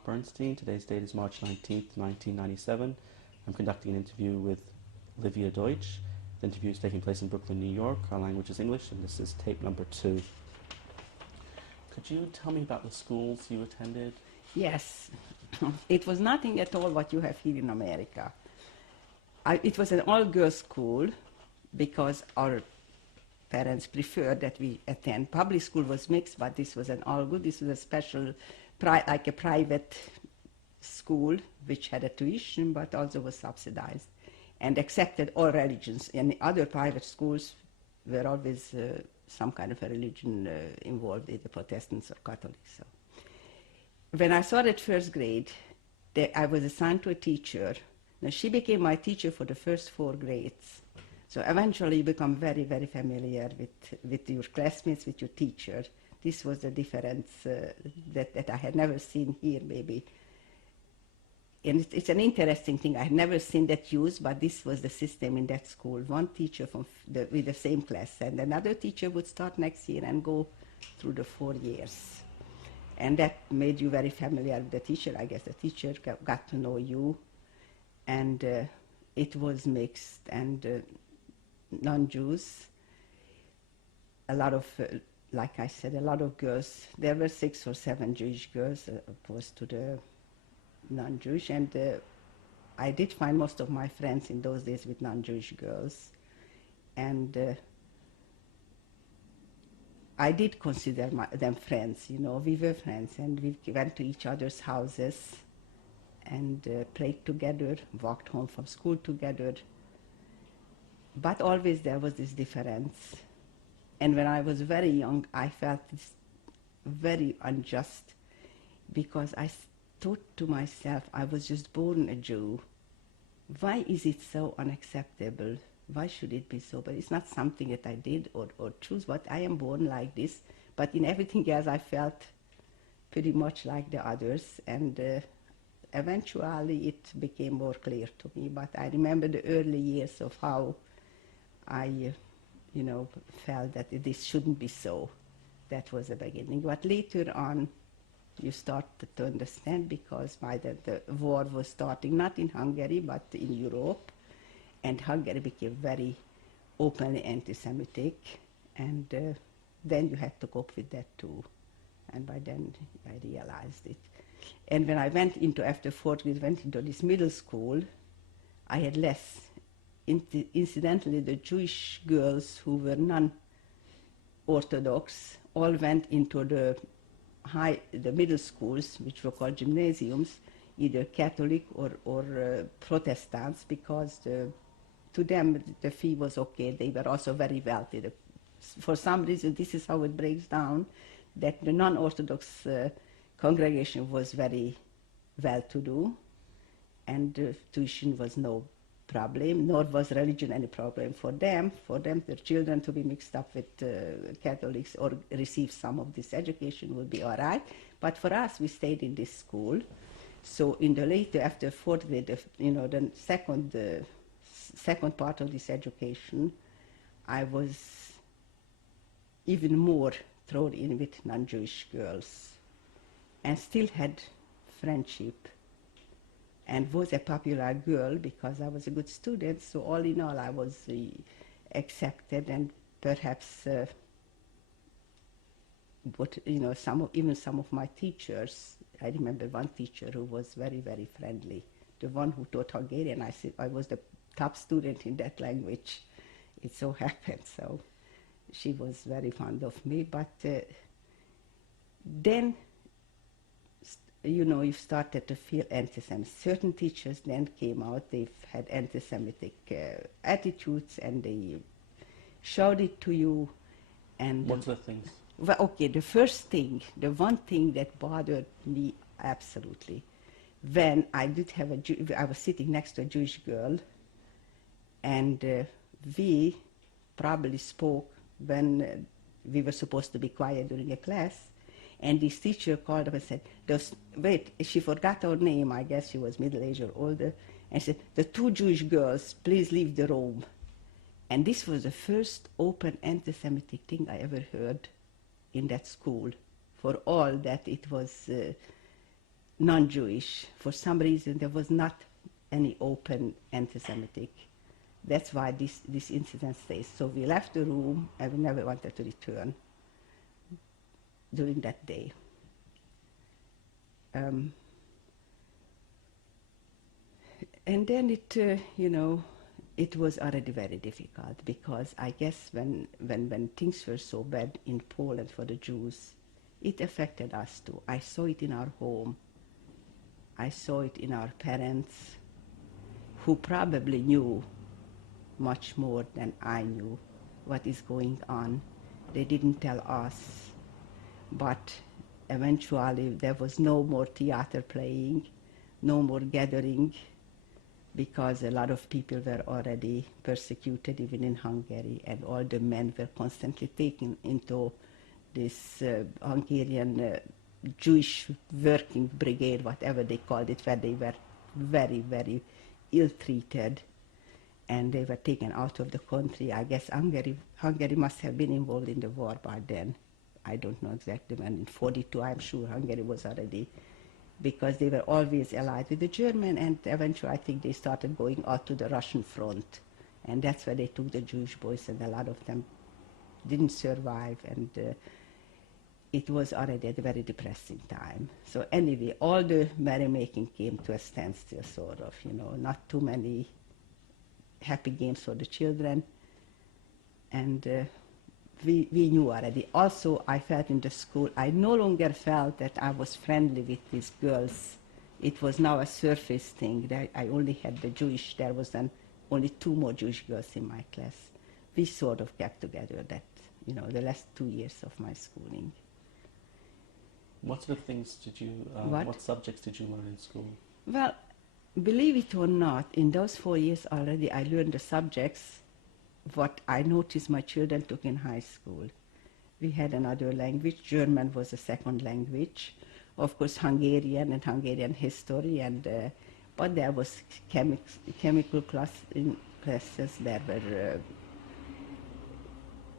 Mark Bernstein. Today's date is March 19th, 1997. I'm conducting an interview with Livia Deutsch. The interview is taking place in Brooklyn, New York. Our language is English, and this is tape number 2. Could you tell me about the schools you attended? Yes. It was nothing at all what you have here in America. It was an all-girls school because our parents preferred that we attend. Public school was mixed, but this was an all-good. This was a special, like a private school, which had a tuition, but also was subsidized and accepted all religions. And other private schools were always some kind of a religion involved, either Protestants or Catholics. So, when I started first grade, I was assigned to a teacher. Now, she became my teacher for the first 4 grades. So eventually you become very, very familiar with your classmates, with your teacher. This was the difference that I had never seen here, maybe. And it's an interesting thing. I had never seen that used, but this was the system in that school. One teacher with the same class, and another teacher would start next year and go through the 4 years. And that made you very familiar with the teacher. I guess the teacher got to know you, and it was mixed, and non-Jews, a lot of, like I said, a lot of girls. There were 6 or 7 Jewish girls opposed to the non-Jewish, and I did find most of my friends in those days with non-Jewish girls, and I did consider them friends. You know, we were friends, and we went to each other's houses and played together, walked home from school together. But always there was this difference. And when I was very young, I felt this very unjust, because I thought to myself, I was just born a Jew. Why is it so unacceptable? Why should it be so? But it's not something that I did or choose, but I am born like this. But in everything else, I felt pretty much like the others. And eventually it became more clear to me. But I remember the early years of how I, felt that this shouldn't be so. That was the beginning. But later on, you started to understand, because the war was starting, not in Hungary, but in Europe. And Hungary became very openly anti-Semitic. And then you had to cope with that too. And by then, I realized it. And when I went into, after 4th grade, went into this middle school, I had less. Incidentally, the Jewish girls who were non-Orthodox all went into the middle schools, which were called gymnasiums, either Catholic or Protestants, because to them the fee was okay. They were also very wealthy. For some reason, this is how it breaks down, that the non-Orthodox congregation was very well-to-do, and tuition was no problem, nor was religion any problem for them. For them, their children to be mixed up with Catholics or receive some of this education would be all right. But for us, we stayed in this school. So in the later, after 4th grade, the second part of this education, I was even more thrown in with non-Jewish girls, and still had friendship, and was a popular girl because I was a good student. So all in all, I was accepted, and perhaps even some of my teachers. I remember one teacher who was very, very friendly. The one who taught Hungarian, I was the top student in that language. It so happened. So she was very fond of me. But then, you started to feel anti-Semitic. Certain teachers then came out, they had anti-Semitic attitudes, and they showed it to you. And what's the things? Well, okay, the first thing, the one thing that bothered me absolutely, when I was sitting next to a Jewish girl, and we probably spoke when we were supposed to be quiet during a class, and this teacher called up and said, wait, she forgot her name, I guess she was middle-aged or older, and said, the 2 Jewish girls, please leave the room. And this was the first open anti-Semitic thing I ever heard in that school, for all that it was non-Jewish. For some reason, there was not any open anti-Semitic. That's why this incident stays. So we left the room, and we never wanted to return during that day. And then it was already very difficult, because I guess when things were so bad in Poland for the Jews, it affected us too. I saw it in our home. I saw it in our parents, who probably knew much more than I knew what is going on. They didn't tell us, but eventually there was no more theater playing, no more gathering, because a lot of people were already persecuted even in Hungary, and all the men were constantly taken into this Hungarian Jewish working brigade, whatever they called it, where they were very, very ill-treated, and they were taken out of the country. I guess Hungary must have been involved in the war by then. I don't know exactly when. In 42, I'm sure Hungary was already, because they were always allied with the German, and eventually I think they started going out to the Russian front, and that's where they took the Jewish boys, and a lot of them didn't survive, and it was already a very depressing time. So anyway, all the merrymaking came to a standstill, sort of, not too many happy games for the children, and we knew already. Also, I felt in the school, I no longer felt that I was friendly with these girls. It was now a surface thing. That I only had the Jewish, there was then only 2 more Jewish girls in my class. We sort of kept together that, the last 2 years of my schooling. What sort of things did you, what subjects did you learn in school? Well, believe it or not, in those 4 years already I learned the subjects what I noticed my children took in high school. We had another language. German was a second language. Of course, Hungarian and Hungarian history, and but there was chemical classes. There were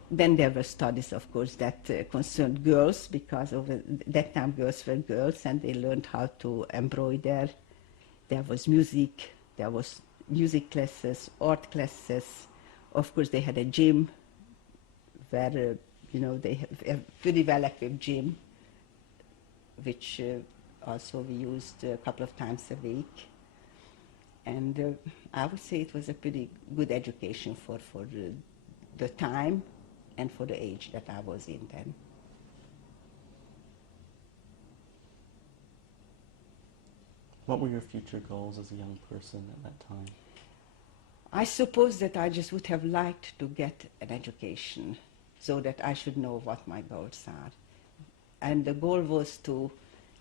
then there were studies, of course, that concerned girls, because over that time girls were girls, and they learned how to embroider. There was music. There was music classes, art classes. Of course, they had a gym where, they have a very well-equipped gym, which also we used a couple of times a week. And I would say it was a pretty good education for the time and for the age that I was in then. What were your future goals as a young person at that time? I suppose that I just would have liked to get an education so that I should know what my goals are. And the goal was to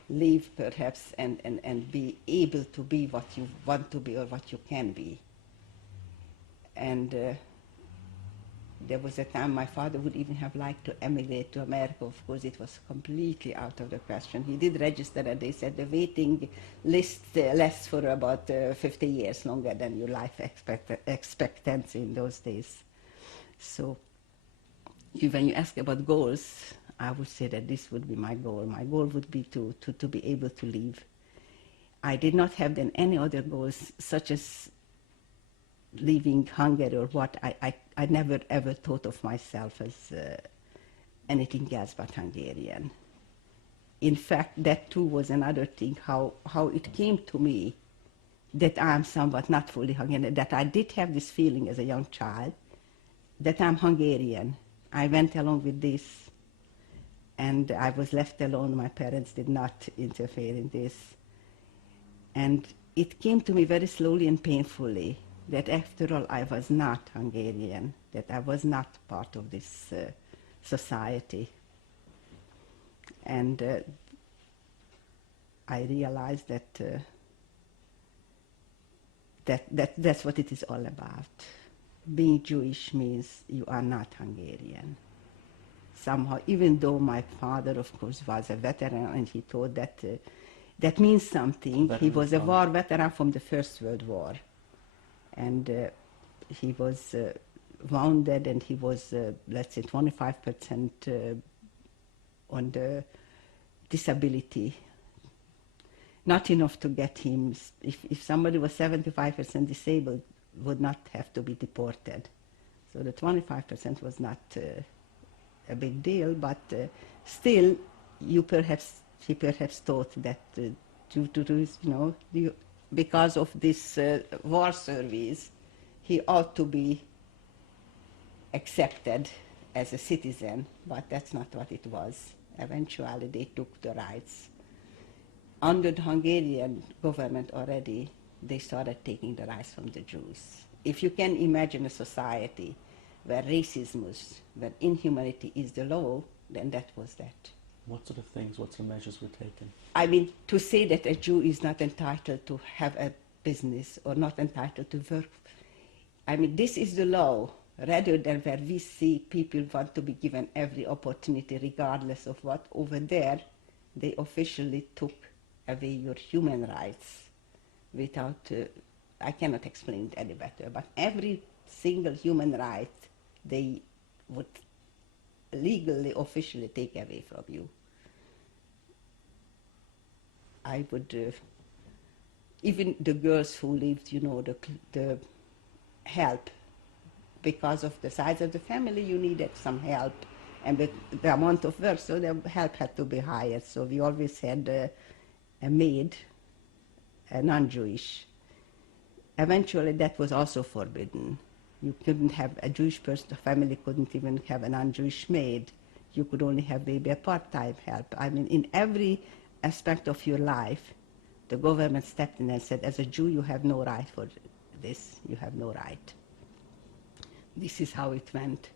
live perhaps and be able to be what you want to be or what you can be. And there was a time my father would even have liked to emigrate to America. Of course, it was completely out of the question. He did register, and they said the waiting list lasts for about 50 years, longer than your life expectancy in those days. So when you ask about goals, I would say that this would be my goal. My goal would be to be able to live. I did not have then any other goals, such as leaving Hungary or what. I never ever thought of myself as anything else but Hungarian. In fact, that too was another thing, how it came to me that I'm somewhat not fully Hungarian, that I did have this feeling as a young child that I'm Hungarian. I went along with this, and I was left alone. My parents did not interfere in this. And it came to me very slowly and painfully that after all I was not Hungarian, that I was not part of this society. And I realized that that's what it is all about. Being Jewish means you are not Hungarian. Somehow, even though my father, of course, was a veteran, and he thought that that means something. He was a war veteran from the First World War. And he was wounded, and he was, let's say, 25% on the disability. not enough to get him. If somebody was 75% disabled, would not have to be deported. So the 25% was not a big deal, but still, he perhaps thought that due to this, because of this war service, he ought to be accepted as a citizen, but that's not what it was. Eventually, they took the rights. Under the Hungarian government already, they started taking the rights from the Jews. If you can imagine a society where racism, where inhumanity is the law, then that was that. What sort of things, what sort of measures were taken? I mean, to say that a Jew is not entitled to have a business or not entitled to work, I mean, this is the law, rather than where we see people want to be given every opportunity regardless of what. Over there, they officially took away your human rights without, I cannot explain it any better, but every single human right they would legally, officially take away from you. I would, even the girls who lived, the help, because of the size of the family, you needed some help, and with the amount of work, so the help had to be hired. So we always had a maid, a non-Jewish. Eventually, that was also forbidden. You couldn't have a Jewish person, the family couldn't even have a non-Jewish maid. You could only have maybe a part-time help. I mean, in every aspect of your life, the government stepped in and said, as a Jew, you have no right for this, you have no right. This is how it went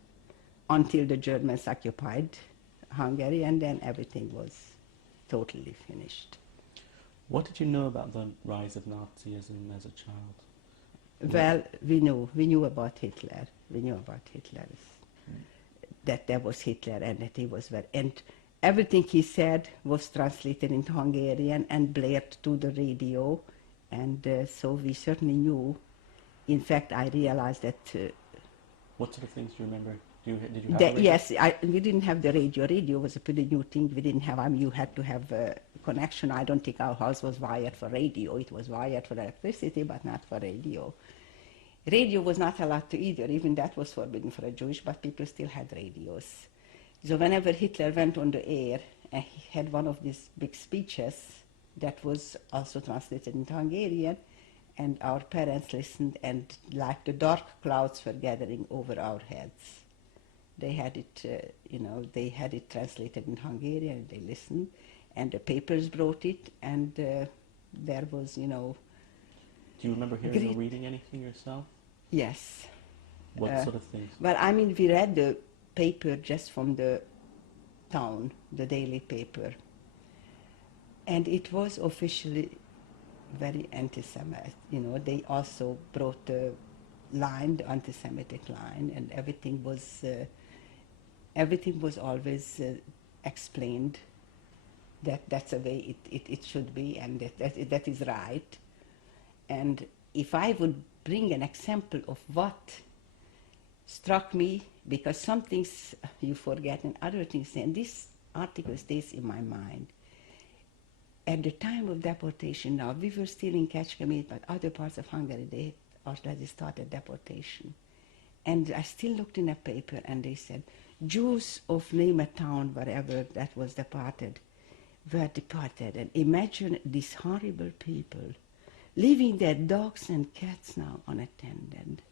until the Germans occupied Hungary, and then everything was totally finished. What did you know about the rise of Nazism as a child? Well, we knew about Hitler. We knew about Hitler, that there was Hitler and that he was very, and everything he said was translated into Hungarian and blared to the radio, and so we certainly knew. In fact, I realized that. What sort of things do you remember? Did you have a radio? Yes, we didn't have the radio. Radio was a pretty new thing. We didn't have, you had to have a connection. I don't think our house was wired for radio. It was wired for electricity, but not for radio. Radio was not allowed to either. Even that was forbidden for a Jewish, but people still had radios. So whenever Hitler went on the air, and he had one of these big speeches that was also translated into Hungarian, and our parents listened, and like the dark clouds were gathering over our heads. They had it, they had it translated in Hungarian, and they listened, and the papers brought it, and there was, Do you remember hearing or reading anything yourself? Yes. What sort of things? Well, I mean, we read the paper just from the town, the daily paper, and it was officially very anti-Semitic. They also brought the line, the anti-Semitic line, and everything was always explained that that's the way it should be, and that is right. And if I would bring an example of what struck me, because some things you forget and other things, and this article stays in my mind. At the time of deportation, now we were still in Kecskemét, but other parts of Hungary, they already started deportation. And I still looked in a paper, and they said, Jews of name a town, wherever that was departed, were departed. And imagine these horrible people leaving their dogs and cats now unattended.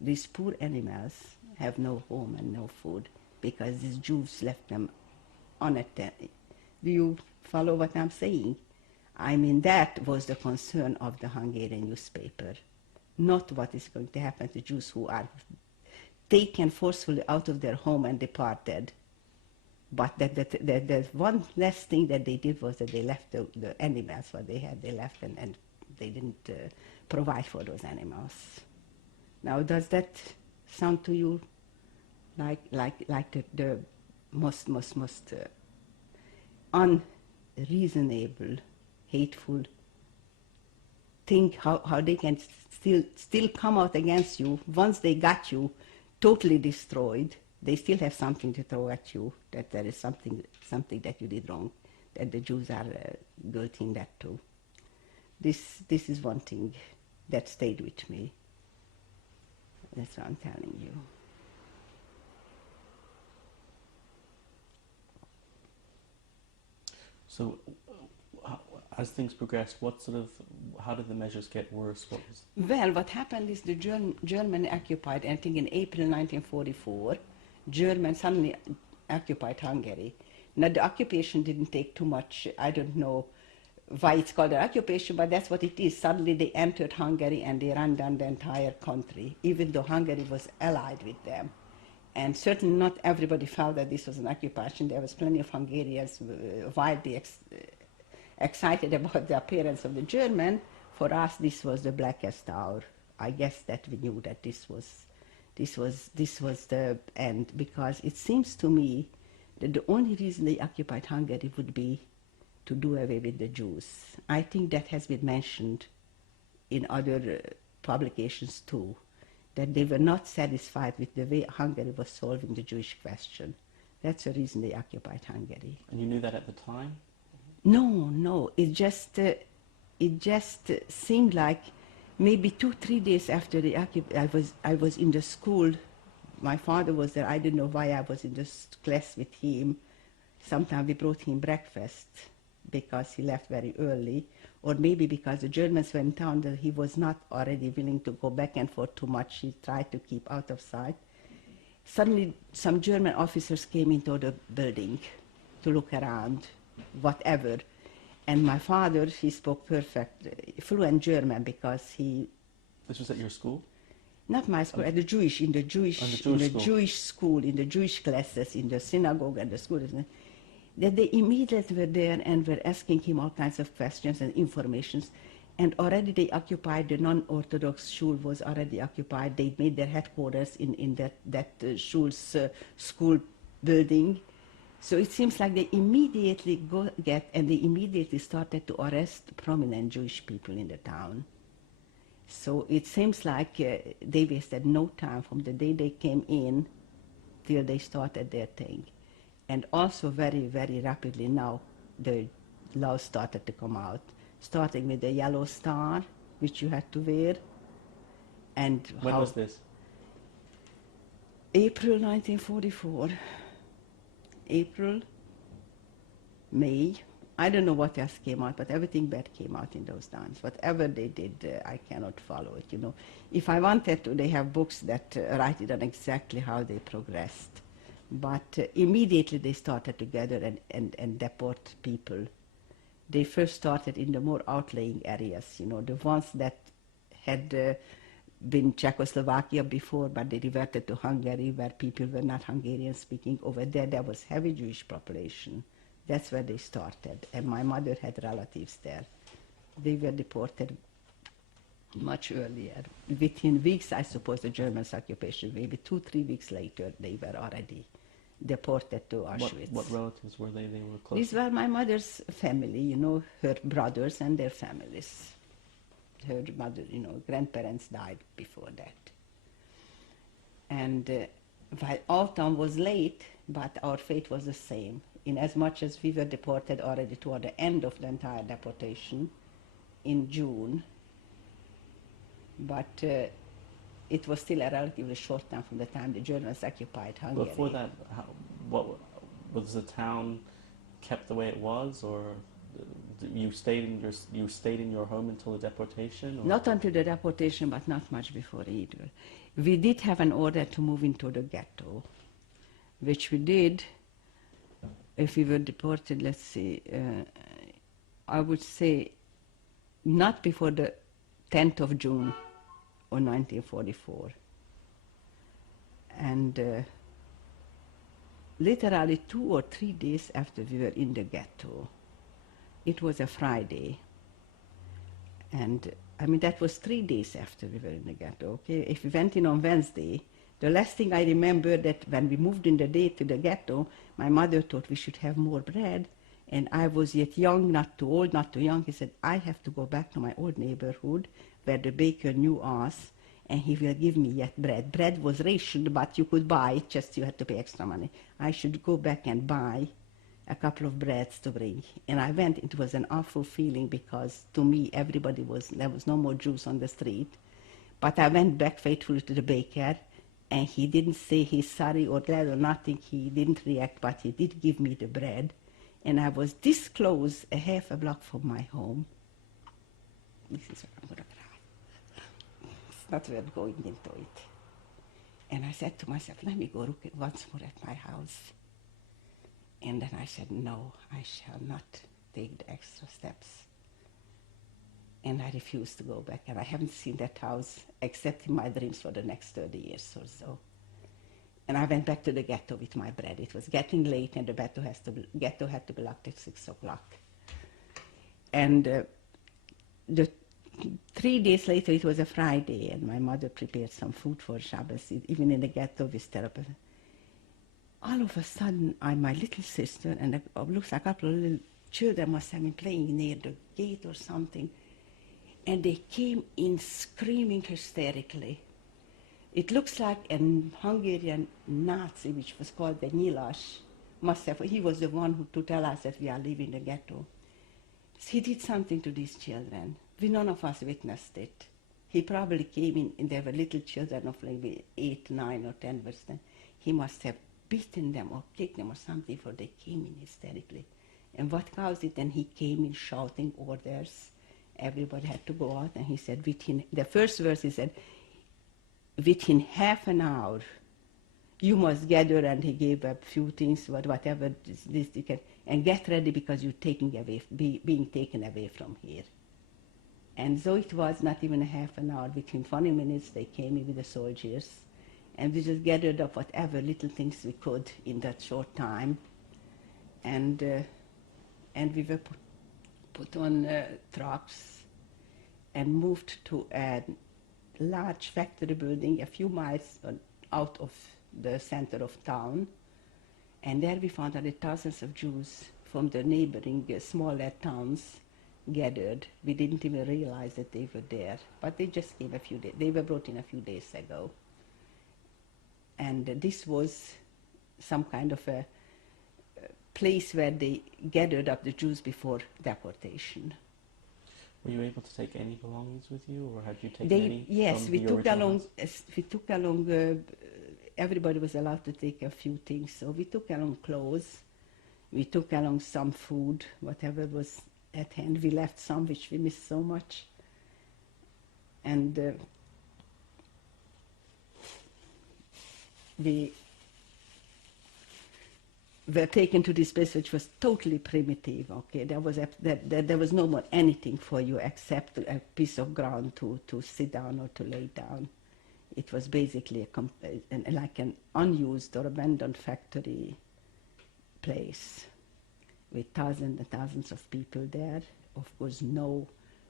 These poor animals have no home and no food because these Jews left them unattended. Do you follow what I'm saying? I mean, that was the concern of the Hungarian newspaper, not what is going to happen to Jews who are taken forcefully out of their home and departed. But the one last thing that they did was that they left the animals, what they had, they left, and they didn't provide for those animals. Now, does that sound to you like the most unreasonable, hateful thing, how they can still come out against you once they got you totally destroyed? They still have something to throw at you, that there is something that you did wrong, that the Jews are guilty in that too. This is one thing that stayed with me. That's what I'm telling you. So, as things progressed, how did the measures get worse? Well, what happened is the German occupied, I think in April 1944, German suddenly occupied Hungary. Now the occupation didn't take too much, I don't know why it's called an occupation, but that's what it is. Suddenly they entered Hungary and they ran down the entire country, even though Hungary was allied with them. And certainly not everybody felt that this was an occupation. There was plenty of Hungarians wildly excited about the appearance of the German. For us, this was the blackest hour. I guess that we knew that this was the end, because it seems to me that the only reason they occupied Hungary would be to do away with the Jews. I think that has been mentioned in other publications too, that they were not satisfied with the way Hungary was solving the Jewish question. That's the reason they occupied Hungary. And you knew that at the time? No. It just seemed like maybe 2-3 days after the I was in the school. My father was there. I didn't know why I was in this class with him. Sometimes we brought him breakfast because he left very early, or maybe because the Germans went down that he was not already willing to go back and forth too much. He tried to keep out of sight. Suddenly some German officers came into the building to look around, whatever. And my father, he spoke perfect, fluent German because he... This was at your school? Not my school, at the Jewish, in the Jewish school, in the Jewish classes, in the synagogue and the school. That they immediately were there and were asking him all kinds of questions and informations. And already they occupied, the non-Orthodox shul was already occupied. They made their headquarters in that shul's school building. So it seems like they immediately they immediately started to arrest prominent Jewish people in the town. So it seems like they wasted no time from the day they came in till they started their thing. And also very, very rapidly now the laws started to come out, starting with the yellow star, which you had to wear. And when was this? April 1944. April, May. I don't know what else came out, but everything bad came out in those times. Whatever they did, I cannot follow it, you know. If I wanted to, they have books that write it on exactly how they progressed. But immediately they started to gather and deport people. They first started in the more outlying areas, you know, the ones that had been Czechoslovakia before, but they reverted to Hungary, where people were not Hungarian speaking. Over there was heavy Jewish population. That's where they started, and my mother had relatives there. They were deported much earlier. Within weeks, I suppose, the Germans' occupation, maybe 2-3 weeks later, they were already deported to Auschwitz. What relatives were they? They were close? These were my mother's family, you know, her brothers and their families. Her mother, you know, grandparents died before that. And while autumn was late, but our fate was the same. In as much as we were deported already toward the end of the entire deportation in June, but it was still a relatively short time from the time the Germans occupied Hungary. Before that, what was the town kept the way it was, or you stayed in your home until the deportation? Or? Not until the deportation, but not much before either. We did have an order to move into the ghetto, which we did. If we were deported, let's see, I would say not before the 10th of June of 1944. And literally 2 or 3 days after we were in the ghetto, it was a Friday. And I mean, that was 3 days after we were in the ghetto, okay? If we went in on Wednesday, the last thing I remember that when we moved in the day to the ghetto, my mother thought we should have more bread, and I was yet young, not too old, not too young. He said, I have to go back to my old neighborhood where the baker knew us, and he will give me yet bread. Bread was rationed, but you could buy it, just you had to pay extra money. I should go back and buy a couple of breads to bring. And I went, it was an awful feeling because to me, there was no more Jews on the street. But I went back faithfully to the baker, and he didn't say he's sorry or glad or nothing. He didn't react, but he did give me the bread. And I was this close, a half a block from my home. This is where I'm going to cry. It's not worth going into it. And I said to myself, let me go look once more at my house. And then I said, no, I shall not take the extra steps. And I refused to go back. And I haven't seen that house except in my dreams for the next 30 years or so. And I went back to the ghetto with my bread. It was getting late, and the ghetto had to be locked at 6 o'clock. And 3 days later, it was a Friday, and my mother prepared some food for Shabbos, even in the ghetto with therapy. All of a sudden, my little sister, and it looks like a couple of little children must have been playing near the gate or something, and they came in screaming hysterically. It looks like a Hungarian Nazi, which was called the Nyilas, he was the one who to tell us that we are leaving the ghetto. He did something to these children. None of us witnessed it. He probably came in, and there were little children of maybe 8, 9, or 10 years then. He must have beaten them or kicked them or something, for they came in hysterically. And what caused it? And he came in shouting orders. Everybody had to go out, and he said, the first verse he said, within half an hour, you must gather, and he gave a few things, whatever this you can, and get ready because you're being taken away from here. And so it was not even a half an hour. Within 20 minutes, they came in with the soldiers, and we just gathered up whatever little things we could in that short time, and we were put on trucks and moved to a large factory building a few miles out of the center of town. And there we found that thousands of Jews from the neighboring smaller towns gathered. We didn't even realize that they were there, but they just came a few days. They were brought in a few days ago. And this was some kind of a place where they gathered up the Jews before deportation. Were you able to take any belongings with you, or had you taken any? Yes, from we the took original along. house? We took along. Everybody was allowed to take a few things, so we took along clothes. We took along some food, whatever was at hand. We left some which we missed so much, and we were taken to this place which was totally primitive. Okay, there was no more anything for you except a piece of ground to sit down or to lay down. It was basically like an unused or abandoned factory place with thousands and thousands of people there. Of course, no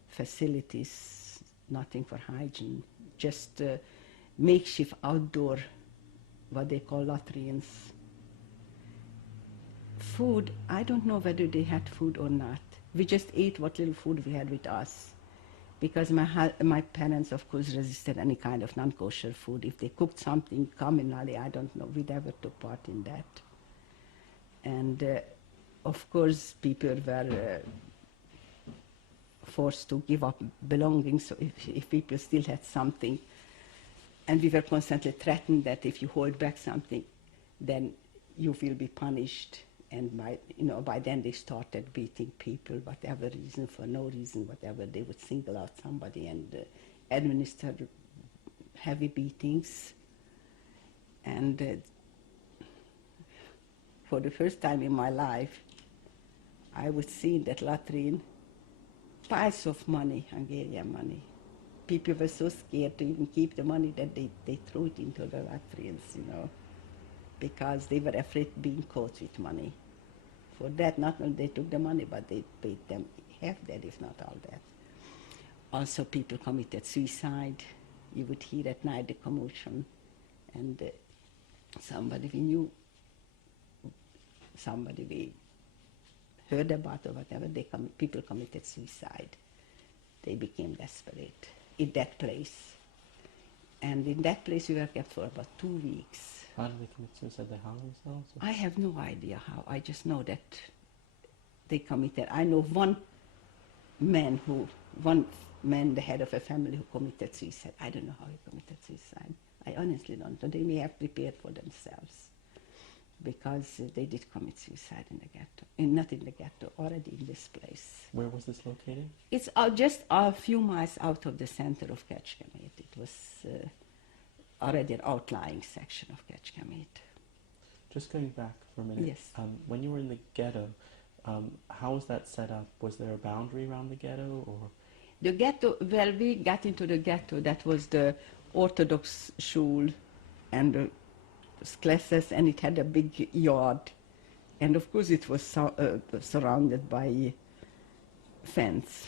facilities, nothing for hygiene, just makeshift outdoor, what they call latrines. Food, I don't know whether they had food or not. We just ate what little food we had with us, because my parents, of course, resisted any kind of non-kosher food. If they cooked something communally, I don't know, we never took part in that. And of course, people were forced to give up belongings, so if people still had something. And we were constantly threatened that if you hold back something, then you will be punished. And by then they started beating people, whatever reason, for no reason, whatever. They would single out somebody and administer heavy beatings. And for the first time in my life, I would see in that latrine piles of money, Hungarian money. People were so scared to even keep the money that they threw it into the latrines, because they were afraid of being caught with money. For that, not only they took the money, but they paid them half that, if not all that. Also, people committed suicide. You would hear at night the commotion, and somebody we knew, somebody we heard about or whatever, people committed suicide. They became desperate in that place. And in that place we were kept for about 2 weeks. How did they commit suicide? They hung themselves? Or? I have no idea how. I just know that they committed. I know one man, the head of a family, who committed suicide. I don't know how he committed suicide. I honestly don't know. They may have prepared for themselves, because they did commit suicide in the ghetto. Not in the ghetto, already in this place. Where was this located? It's just a few miles out of the center of Kecskemét. It was already an outlying section of Kecskemét. Just going back for a minute. Yes. When you were in the ghetto, how was that set up? Was there a boundary around the ghetto, or? The ghetto, well, we got into the ghetto. That was the Orthodox school and the classes, and it had a big yard. And of course it was surrounded by fence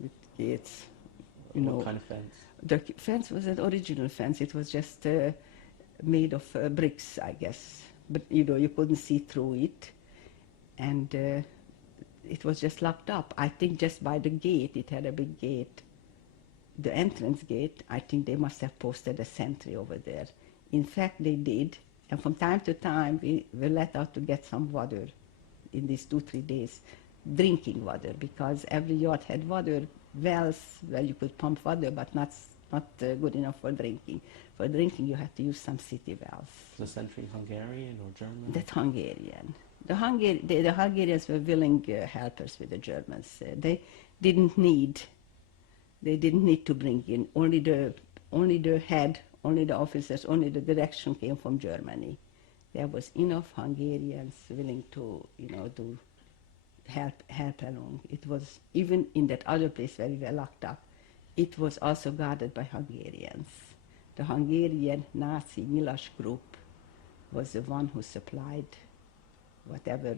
with gates. What kind of fence? The fence was an original fence. It was just made of bricks, I guess. But you couldn't see through it. And it was just locked up. I think just by the gate, it had a big gate. The entrance gate, I think they must have posted a sentry over there. In fact, they did. And from time to time, we were let out to get some water in these 2-3 days, drinking water, because every yard had water wells where you could pump water, but not good enough for drinking. For drinking, you had to use some city wells. Was the sentry Hungarian or German? That's Hungarian. The Hungarians were willing helpers with the Germans. They didn't need to bring in. Only the head, only the officers, only the direction came from Germany. There was enough Hungarians willing to, to help along. It was, even in that other place where we were locked up, it was also guarded by Hungarians. The Hungarian Nazi Nyilas group was the one who supplied whatever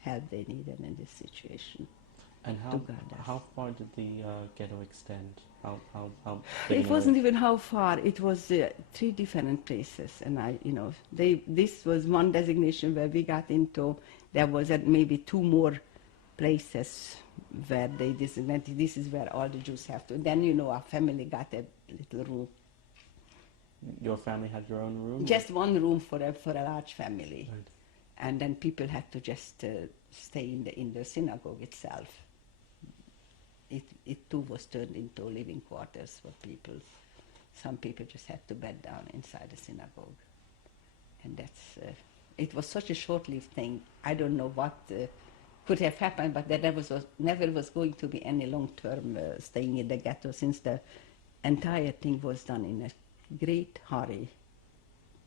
help they needed in this situation. And how far did the ghetto extend? How it wasn't even how far. It was 3 different places, and this was one designation where we got into. There was maybe 2 more places where they designated this is where all the Jews have to. Then our family got a little room. Your family had your own room? Just one room for a large family. Right. And then people had to just stay in the synagogue itself. It too was turned into living quarters for people. Some people just had to bed down inside the synagogue. And it was such a short-lived thing. I don't know what could have happened, but there never was going to be any long-term staying in the ghetto, since the entire thing was done in a great hurry,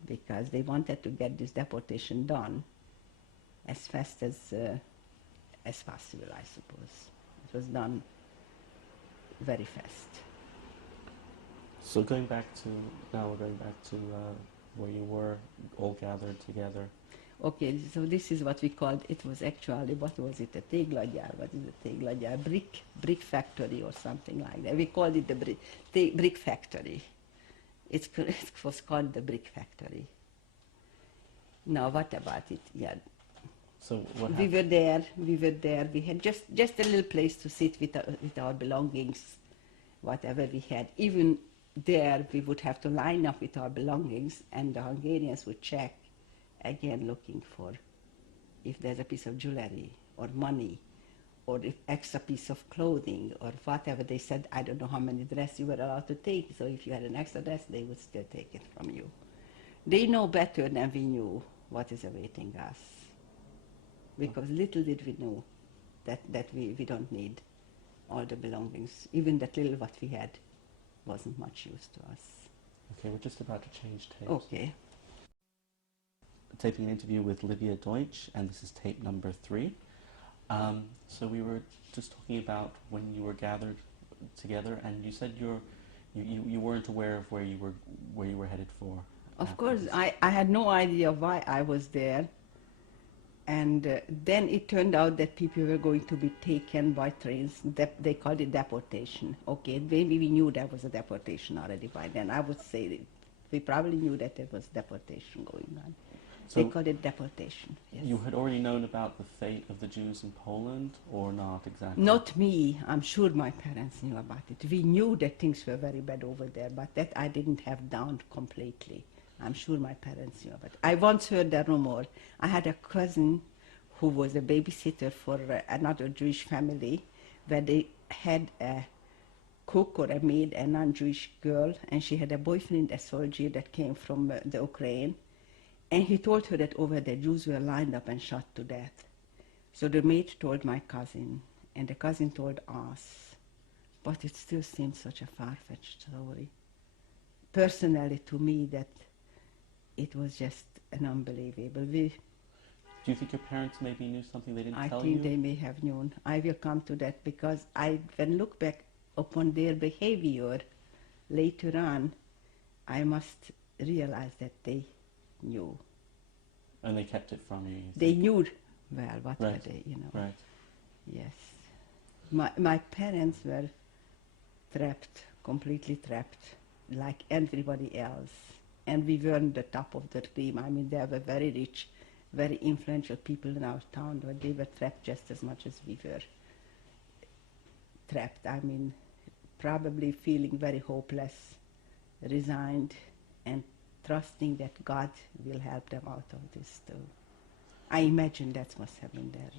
because they wanted to get this deportation done as fast as possible, I suppose. It was done very fast. So we're going back to where you were all gathered together. Okay, so this is what we called, it was actually, what was it, a téglagyár? What is a téglagyár? Brick factory or something like that. We called it the brick factory. It was called the brick factory. Now, what about it? Yeah. So what we were there. We had just a little place to sit with our belongings, whatever we had. Even there, we would have to line up with our belongings, and the Hungarians would check, again looking for if there's a piece of jewelry or money, or if extra piece of clothing or whatever. They said, I don't know how many dresses you were allowed to take, so if you had an extra dress, they would still take it from you. They know better than we knew what is awaiting us, because little did we know that we don't need all the belongings. Even that little what we had wasn't much use to us. Okay, we're just about to change tapes. Okay. Taping an interview with Livia Deutsch, and this is tape number 3. So we were just talking about when you were gathered together, and you said you weren't aware of where you were headed for. Of course, I had no idea why I was there, and then it turned out that people were going to be taken by trains. They called it deportation. Okay, maybe we knew there was a deportation already by then. I would say that we probably knew that there was deportation going on. So they called it deportation. Yes. You had already known about the fate of the Jews in Poland, or not exactly? Not me. I'm sure my parents knew about it. We knew that things were very bad over there, but that I didn't have down completely. I'm sure my parents knew, but I once heard the rumor. I had a cousin who was a babysitter for another Jewish family, where they had a cook or a maid, a non-Jewish girl, and she had a boyfriend, a soldier that came from the Ukraine, and he told her that over there Jews were lined up and shot to death. So the maid told my cousin, and the cousin told us, but it still seemed such a far-fetched story. Personally, to me, that it was just an unbelievable. Do you think your parents maybe knew something they didn't tell you? I think they may have known. I will come to that because when look back upon their behavior later on, I must realize that they knew. And they kept it from you? They knew well what right. were they, Right. Yes. My parents were trapped, completely trapped, like everybody else. And we weren't the top of the cream. I mean, they were very rich, very influential people in our town, but they were trapped just as much as we were trapped. I mean, probably feeling very hopeless, resigned, and trusting that God will help them out of this too. I imagine that must have been their...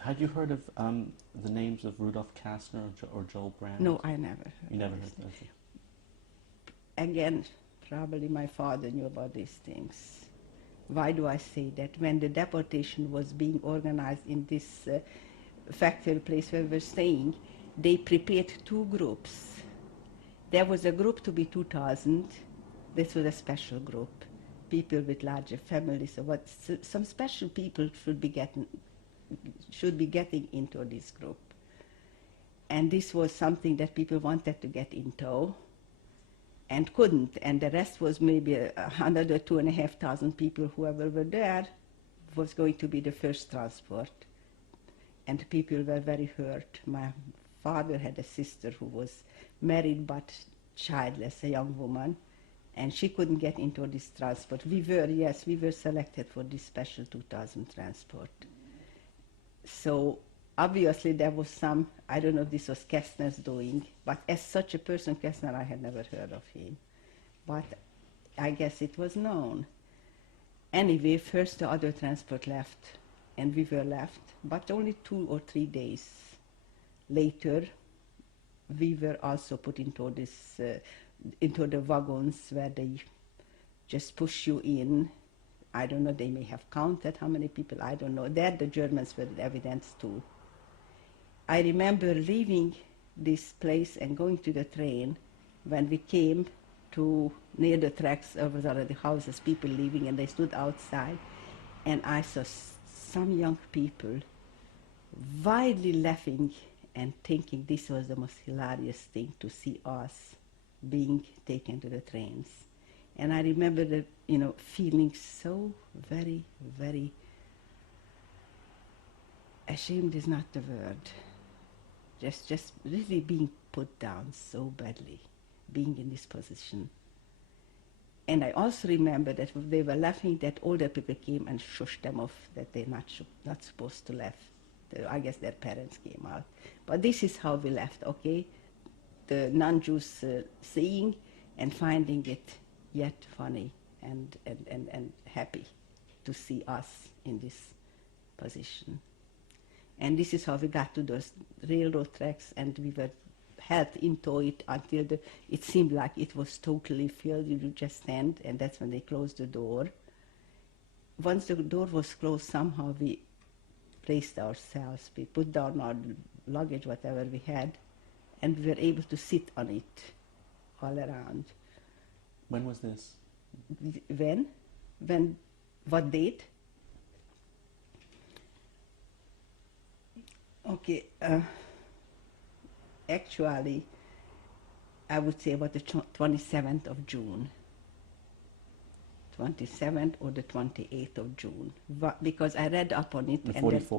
Had you heard of the names of Rudolf Kastner or Joel Brand? No, I never heard. You never heard of them? Again, probably my father knew about these things. Why do I say that? When the deportation was being organized in this factory place where we were staying, they prepared two groups. There was a group to be 2,000. This was a special group. People with larger families, or what? Some special people should be getting into this group. And this was something that people wanted to get into and couldn't. And the rest was maybe 100 or 2,500 people, whoever were there, was going to be the first transport. And people were very hurt. My father had a sister who was married but childless, a young woman, and she couldn't get into this transport. We were selected for this special 2,000 transport. So obviously there was some, I don't know if this was Kastner's doing, but as such a person, Kastner, I had never heard of him. But I guess it was known. Anyway, first the other transport left, and we were left, but only 2 or 3 days later, we were also put into this, into the wagons where they just push you in. I don't know, they may have counted how many people, I don't know. There the Germans were evidence too. I remember leaving this place and going to the train. When we came to near the tracks, there was already houses, people leaving, and they stood outside. And I saw some young people wildly laughing and thinking this was the most hilarious thing to see us being taken to the trains. And I remember that, feeling so very, very ashamed is not the word. Just really being put down so badly, being in this position. And I also remember that when they were laughing, that older people came and shushed them off, that they're not supposed to laugh. I guess their parents came out. But this is how we left, okay? The non-Jews seeing and finding it yet funny and happy to see us in this position. And this is how we got to those railroad tracks, and we were held into it until it seemed like it was totally filled. You just stand, and that's when they closed the door. Once the door was closed, somehow we placed ourselves. We put down our luggage, whatever we had, and we were able to sit on it all around. When was this? When? What date? Okay, actually, I would say about the 27th of June. 27th or the 28th of June, because I read up on it. The 44.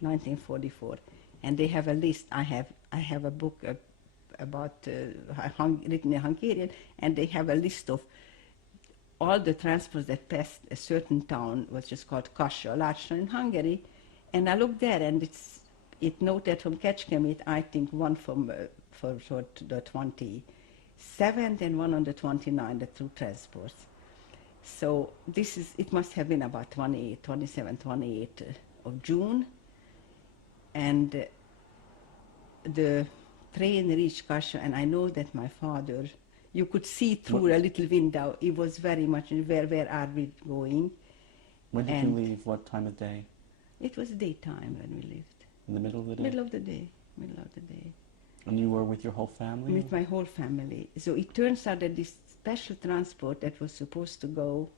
1944, and they have a list. I have a book about written in Hungarian, and they have a list of all the transports that passed a certain town, which is called Kassa, a large town in Hungary. And I looked there, and it noted from Kecskemét, I think one from for the 20 7th and one on the 29th, the two transports. So it must have been about 27, 28 of June. And the train reached Kasia, and I know that my father, you could see through a little window, it was very much, where are we going? When did you leave? What time of day? It was daytime when we left. In the middle of the day? Middle of the day. And you were with your whole family? With my whole family. So it turns out that this special transport that was supposed to go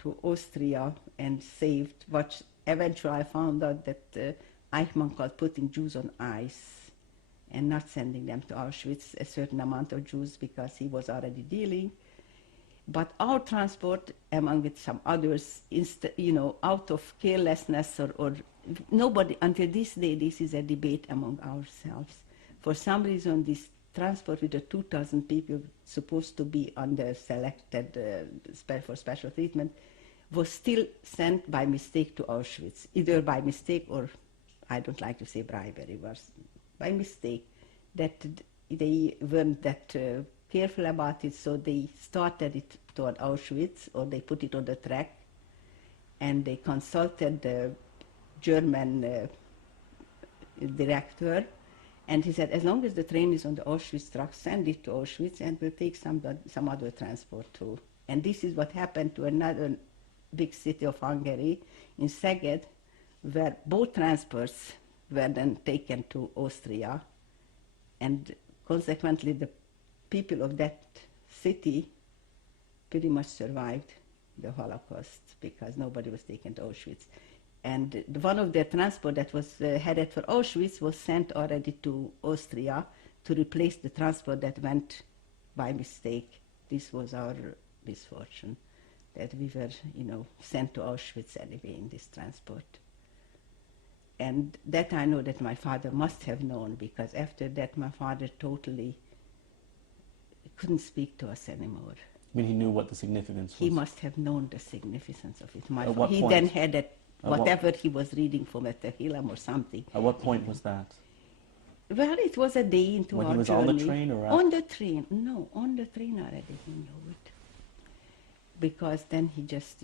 to Austria and saved, what eventually I found out that Eichmann called putting Jews on ice and not sending them to Auschwitz, a certain amount of Jews, because he was already dealing. But our transport, among with some others, out of carelessness or nobody, until this day, this is a debate among ourselves. For some reason, this transport with the 2,000 people supposed to be under selected for special treatment was still sent by mistake to Auschwitz, either by mistake or, I don't like to say bribery, was by mistake, that they weren't that careful about it, so they started it toward Auschwitz, or they put it on the track, and they consulted the German director, and he said, as long as the train is on the Auschwitz track, send it to Auschwitz, and we'll take some other transport too. And this is what happened to another big city of Hungary, in Szeged, where both transports were then taken to Austria, and consequently the people of that city pretty much survived the Holocaust because nobody was taken to Auschwitz. And one of the transport that was headed for Auschwitz was sent already to Austria to replace the transport that went by mistake. This was our misfortune, that we were, sent to Auschwitz anyway in this transport. And that I know that my father must have known, because after that my father totally couldn't speak to us anymore. I mean, he knew what the significance was? He must have known the significance of it. At what he point? then had whatever he was reading from a Tehillim or something. At what point was that? Well, it was a day into when our he was journey. On the train or on the train? No, on the train already, he knew it. Because then he just,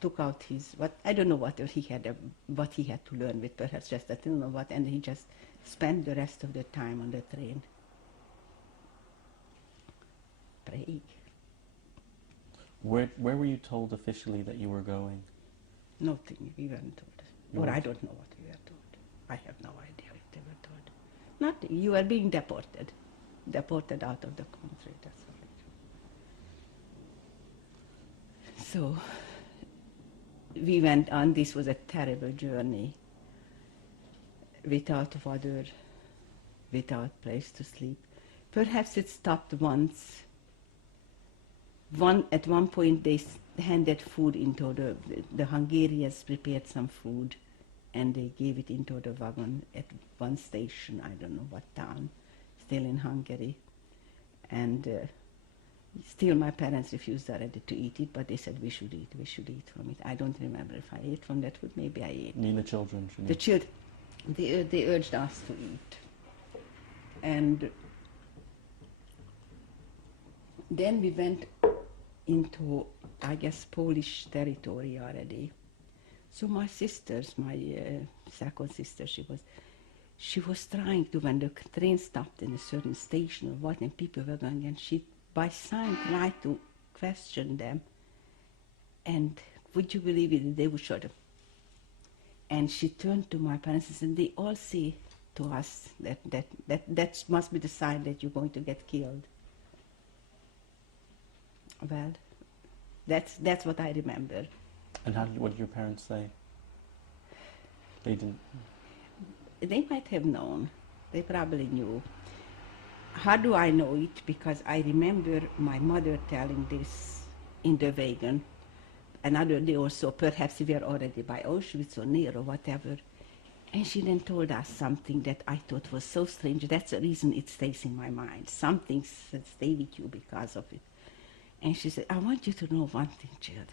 took out his, I don't know what he had to learn with, perhaps just I don't know what, and he just spent the rest of the time on the train praying. Where were you told officially that you were going? Nothing, we weren't told. I don't know what we were told. I have no idea if they were told. Nothing, you are being deported out of the country, that's all. So, we went on, this was a terrible journey, without water, without place to sleep. Perhaps it stopped once. At one point they handed food into the Hungarians prepared some food, and they gave it into the wagon at one station, I don't know what town, still in Hungary. And still my parents refused already to eat it, but they said we should eat from it. I don't remember if I ate from that food, maybe I ate. You mean the children? The children, they urged us to eat. And then we went into, I guess, Polish territory already. So my sisters, my second sister, she was trying to, when the train stopped in a certain station or what, and people were going, and she, by sign, tried to question them. And would you believe it, they would shut up. And she turned to my parents and said, they all say to us that must be the sign that you're going to get killed. Well, that's what I remember. And what did your parents say? They didn't? They might have known. They probably knew. How do I know it? Because I remember my mother telling this in the wagon. Another day or so, perhaps we were already by Auschwitz or near or whatever. And she then told us something that I thought was so strange. That's the reason it stays in my mind. Some things that stay with you because of it. And she said, I want you to know one thing, children.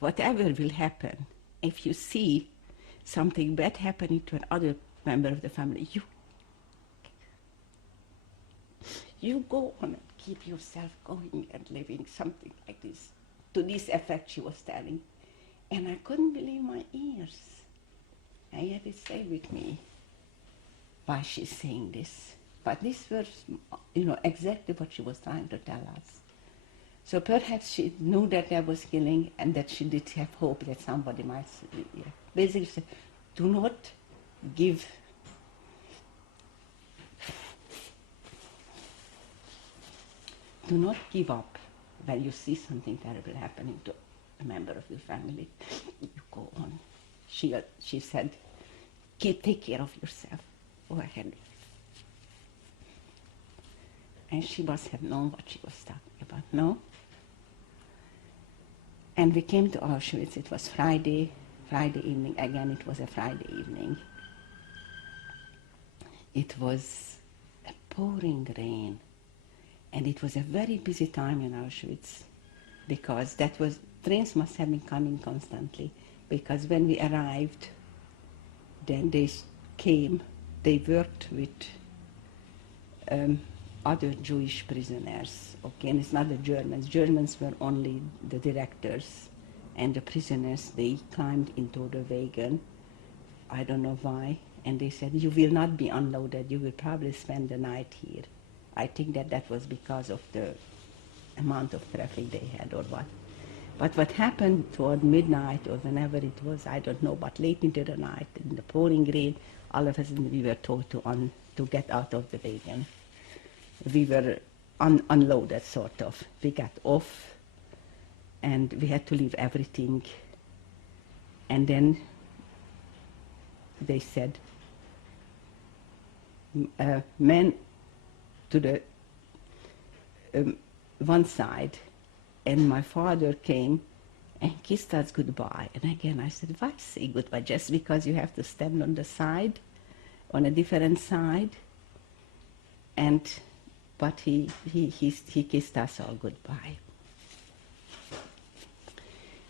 Whatever will happen, if you see something bad happening to another member of the family, you go on and keep yourself going and living, something like this. To this effect, she was telling. And I couldn't believe my ears. I had it stay with me why she's saying this. But this was, exactly what she was trying to tell us. So perhaps she knew that there was killing and that she did have hope that somebody might, basically say, do not give up when you see something terrible happening to a member of your family. You go on. She said, take care of yourself. Go ahead. And she must have known what she was talking about, no? And we came to Auschwitz. It was Friday evening. Again, it was a Friday evening. It was a pouring rain. And it was a very busy time in Auschwitz because trains must have been coming constantly, because when we arrived, then they worked with other Jewish prisoners, okay, and it's not the Germans. Germans were only the directors, and the prisoners, they climbed into the wagon, I don't know why, and they said, you will not be unloaded, you will probably spend the night here. I think that was because of the amount of traffic they had or what. But what happened toward midnight or whenever it was, I don't know, but late into the night, in the pouring rain, all of a sudden we were told to get out of the wagon. We were unloaded, sort of. We got off, and we had to leave everything. And then they said, men to the one side, and my father came and kissed us goodbye. And again I said, why say goodbye? Just because you have to stand on the side, on a different side? But he kissed us all goodbye.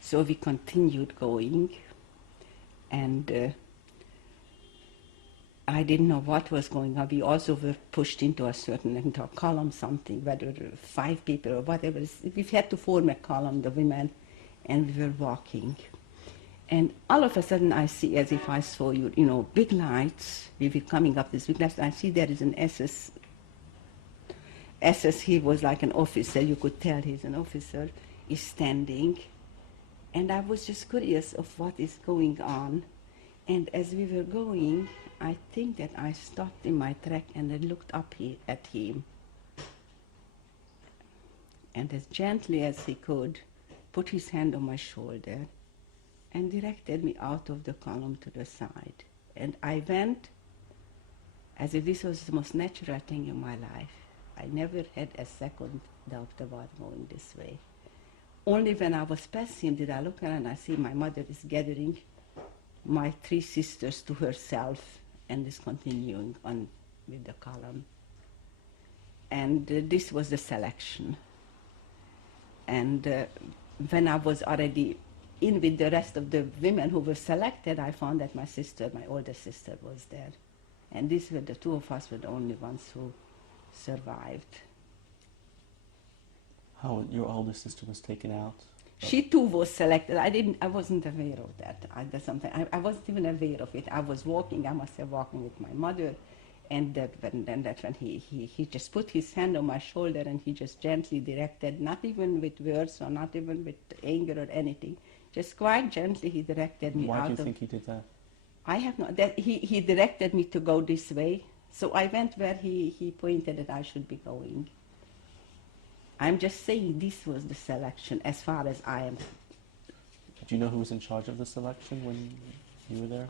So we continued going, and I didn't know what was going on. We also were pushed into a column, something, whether 5 people or whatever. We had to form a column, the women, and we were walking. And all of a sudden I see, as if I saw big lights. We were coming up this big lights. I see there is an SS, he was like an officer, you could tell he's an officer, is standing. And I was just curious of what is going on. And as we were going, I think that I stopped in my track and I looked up at him. And as gently as he could, put his hand on my shoulder and directed me out of the column to the side. And I went as if this was the most natural thing in my life. I never had a second doubt about going this way. Only when I was past him did I look around and I see my mother is gathering my 3 sisters to herself and is continuing on with the column. And this was the selection. And when I was already in with the rest of the women who were selected, I found that my older sister was there. And these were the 2 of us were the only ones who survived. How your older sister was taken out? She too was selected. I wasn't aware of that. I wasn't even aware of it. I was walking, I must have walking with my mother, and when he just put his hand on my shoulder and he just gently directed, not even with words or not even with anger or anything, just quite gently he directed me out. Why do you think he did that? I have no, that he directed me to go this way, so I went where he pointed that I should be going. I'm just saying this was the selection as far as I am. Do you know who was in charge of the selection when you were there?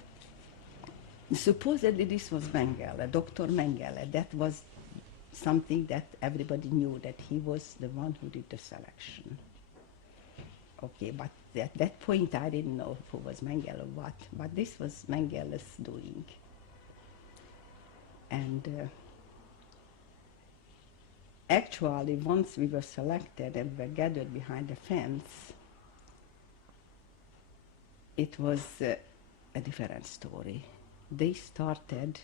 Supposedly this was Mengele, Dr. Mengele. That was something that everybody knew, that he was the one who did the selection. Okay, but at that point I didn't know who was Mengele or what, but this was Mengele's doing. And actually, once we were selected and were gathered behind the fence, it was a different story. They started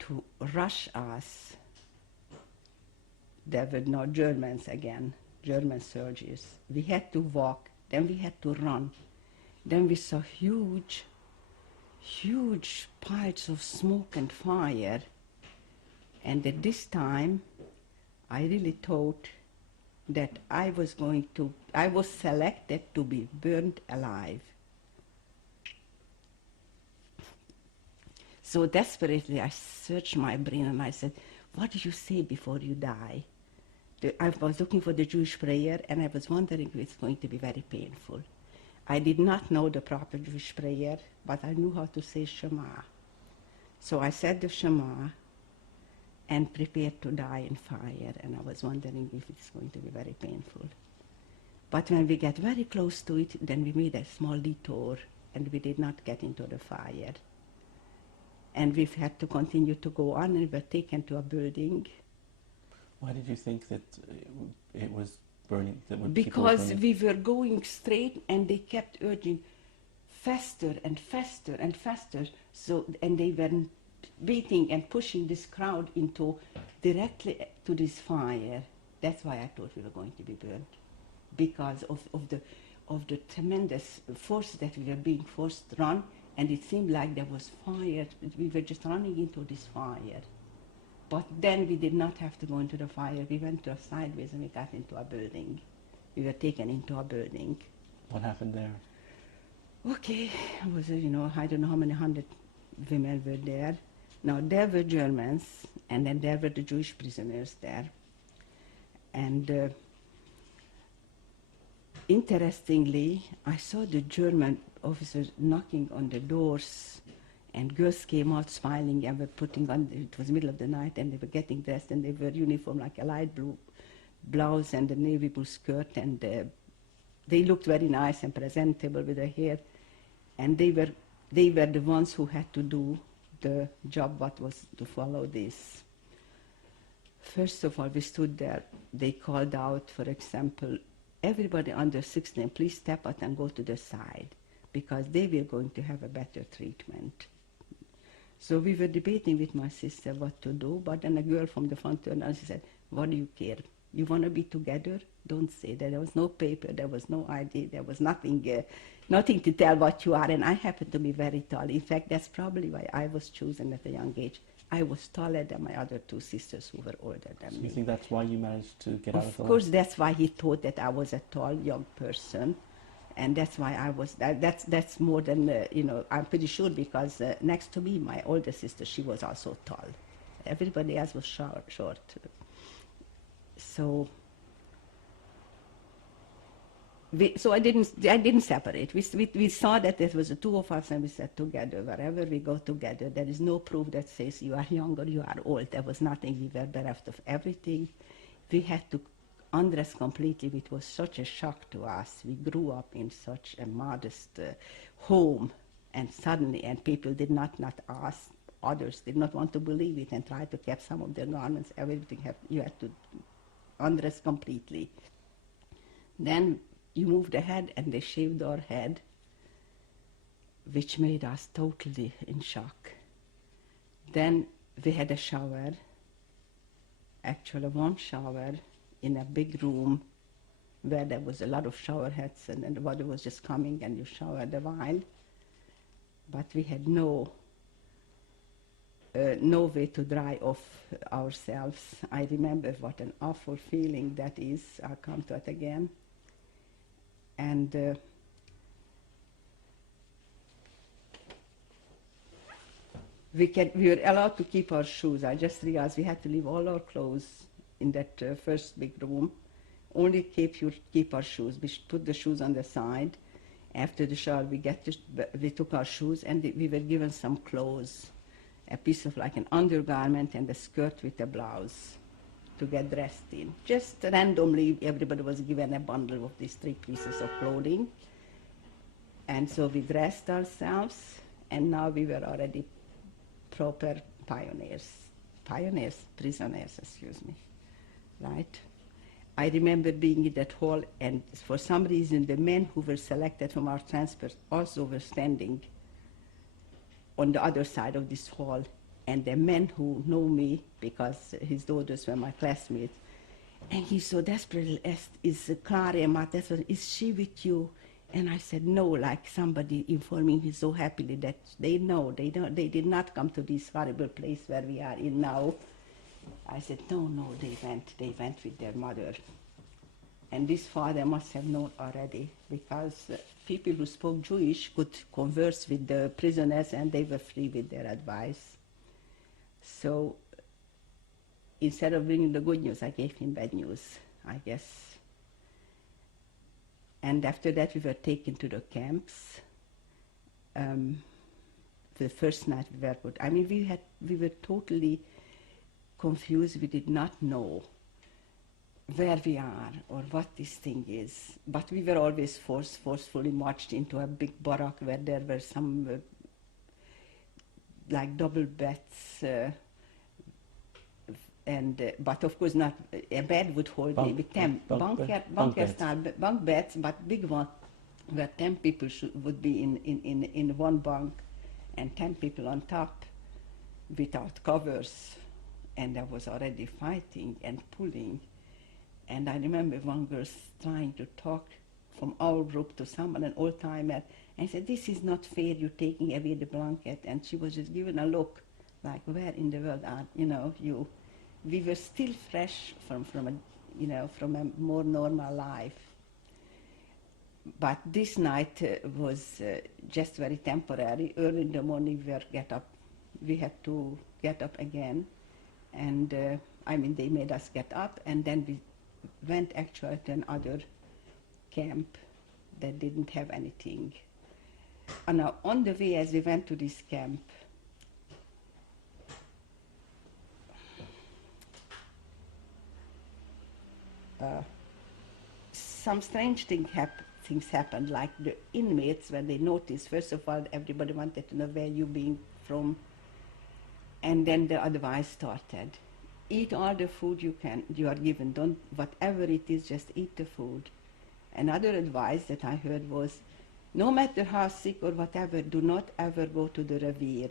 to rush us. There were no Germans again, German soldiers. We had to walk, then we had to run. Then we saw huge piles of smoke and fire. And at this time, I really thought that I was selected to be burned alive. So desperately, I searched my brain and I said, what do you say before you die? I was looking for the Jewish prayer, and I was wondering if it's going to be very painful. I did not know the proper Jewish prayer, but I knew how to say Shema. So I said the Shema and prepared to die in fire, and I was wondering if it's going to be very painful. But when we get very close to it, then we made a small detour, and we did not get into the fire. And we've had to continue to go on, and we were taken to a building. Why did you think that it was burning? Because we were going straight, and they kept urging faster and faster and faster. So, and they were beating and pushing this crowd into directly to this fire. That's why I thought we were going to be burned, because of the tremendous force that we were being forced to run. And it seemed like there was fire. We were just running into this fire. But then we did not have to go into the fire. We went to a sideways and we got into a building. We were taken into a building. What happened there? Okay, it was, I don't know how many hundred women were there. Now, there were Germans, and then there were the Jewish prisoners there. And interestingly, I saw the German officers knocking on the doors, and girls came out smiling and were putting on, it was the middle of the night, and they were getting dressed, and they were uniform like a light blue blouse and a navy blue skirt, and they looked very nice and presentable with their hair, and they were the ones who had to do the job what was to follow this. First of all, we stood there. They called out, for example, everybody under 16, please step out and go to the side, because they were going to have a better treatment. So we were debating with my sister what to do, but then a girl from the front turned and she said, what do you care? You want to be together? Don't say that. There was no paper, there was no ID, there was nothing to tell what you are, and I happen to be very tall. In fact, that's probably why I was chosen at a young age. I was taller than my other two sisters who were older than me. So you think that's why you managed to get out of the Of course, that's why he thought that I was a tall young person. And that's why I was, that's more than, I'm pretty sure, because next to me, my older sister, she was also tall. Everybody else was short. So I didn't separate. We saw that there was the two of us, and we said together, wherever we go together, there is no proof that says you are young or you are old. There was nothing. We were bereft of everything. We had to undress completely, which was such a shock to us. We grew up in such a modest home, and suddenly, and people did not ask, others did not want to believe it and tried to keep some of their garments, everything, you had to undress completely. Then you moved ahead and they shaved our head, which made us totally in shock. Then we had a shower, actually a warm shower, in a big room where there was a lot of shower heads, and then the water was just coming and you showered a while. But we had no way to dry off ourselves. I remember what an awful feeling that is. I'll come to it again. And we were allowed to keep our shoes. I just realized we had to leave all our clothes in that first big room. Only keep our shoes. We put the shoes on the side. After the shower, we took our shoes, and we were given some clothes, a piece of like an undergarment and a skirt with a blouse to get dressed in. Just randomly, everybody was given a bundle of these 3 pieces of clothing. And so we dressed ourselves, and now we were already proper prisoners, right? I remember being in that hall, and for some reason, the men who were selected from our transfer also were standing on the other side of this hall. And the men who know me, because his daughters were my classmates, and he's so desperately asked, is Clara Emma, is she with you? And I said, no, like somebody informing me so happily that they know, they did not come to this horrible place where we are in now. I said, no, they went with their mother. And this father must have known already, because people who spoke Jewish could converse with the prisoners and they were free with their advice. So instead of bringing the good news, I gave him bad news, I guess. And after that, we were taken to the camps. The first night we were put, I mean, we were totally confused. We did not know where we are or what this thing is. But we were always forcefully marched into a big barrack where there were some like double beds, but of course not, a bed would hold maybe 10 bunk beds, but big one, where 10 people would be in one bunk and 10 people on top without covers. And there was already fighting and pulling. And I remember one girl trying to talk from our group to someone, an old-timer, and said, this is not fair, you're taking away the blanket. And she was just given a look, like, where in the world are, you? We were still fresh from a more normal life. But this night was just very temporary. Early in the morning we had to get up again. And they made us get up, and then we went actually to another camp that didn't have anything. And now on the way as we went to this camp, some strange things happened, like the inmates, when they noticed, first of all, everybody wanted to know where you being from, and then the advice started. Eat all the food you are given. Don't, whatever it is, just eat the food. Another advice that I heard was, no matter how sick or whatever, do not ever go to the revier,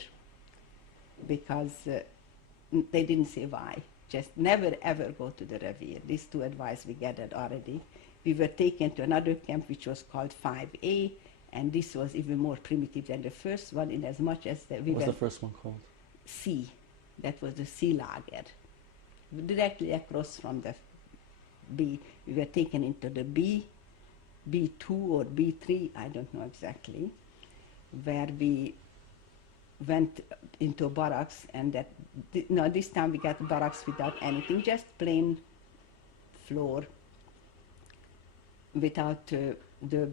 because they didn't say why. Just never ever go to the revier. These two advice we gathered already. We were taken to another camp which was called 5A, and this was even more primitive than the first one, in as much as What was the first one called? C. That was the C lager. Directly across from the B. We were taken into the B2 or B3, I don't know exactly, where we went into barracks, and this time we got barracks without anything, just plain floor, without the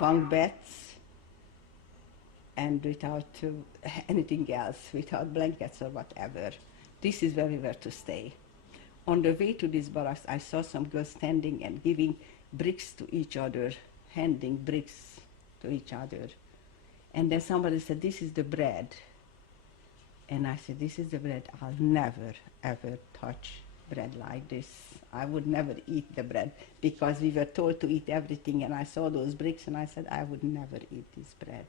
bunk beds, and without anything else, without blankets or whatever. This is where we were to stay. On the way to this barracks, I saw some girls standing and giving bricks to each other, handing bricks to each other. And then somebody said, this is the bread. And I said, this is the bread. I'll never, ever touch bread like this. I would never eat the bread, because we were told to eat everything, and I saw those bricks and I said, I would never eat this bread.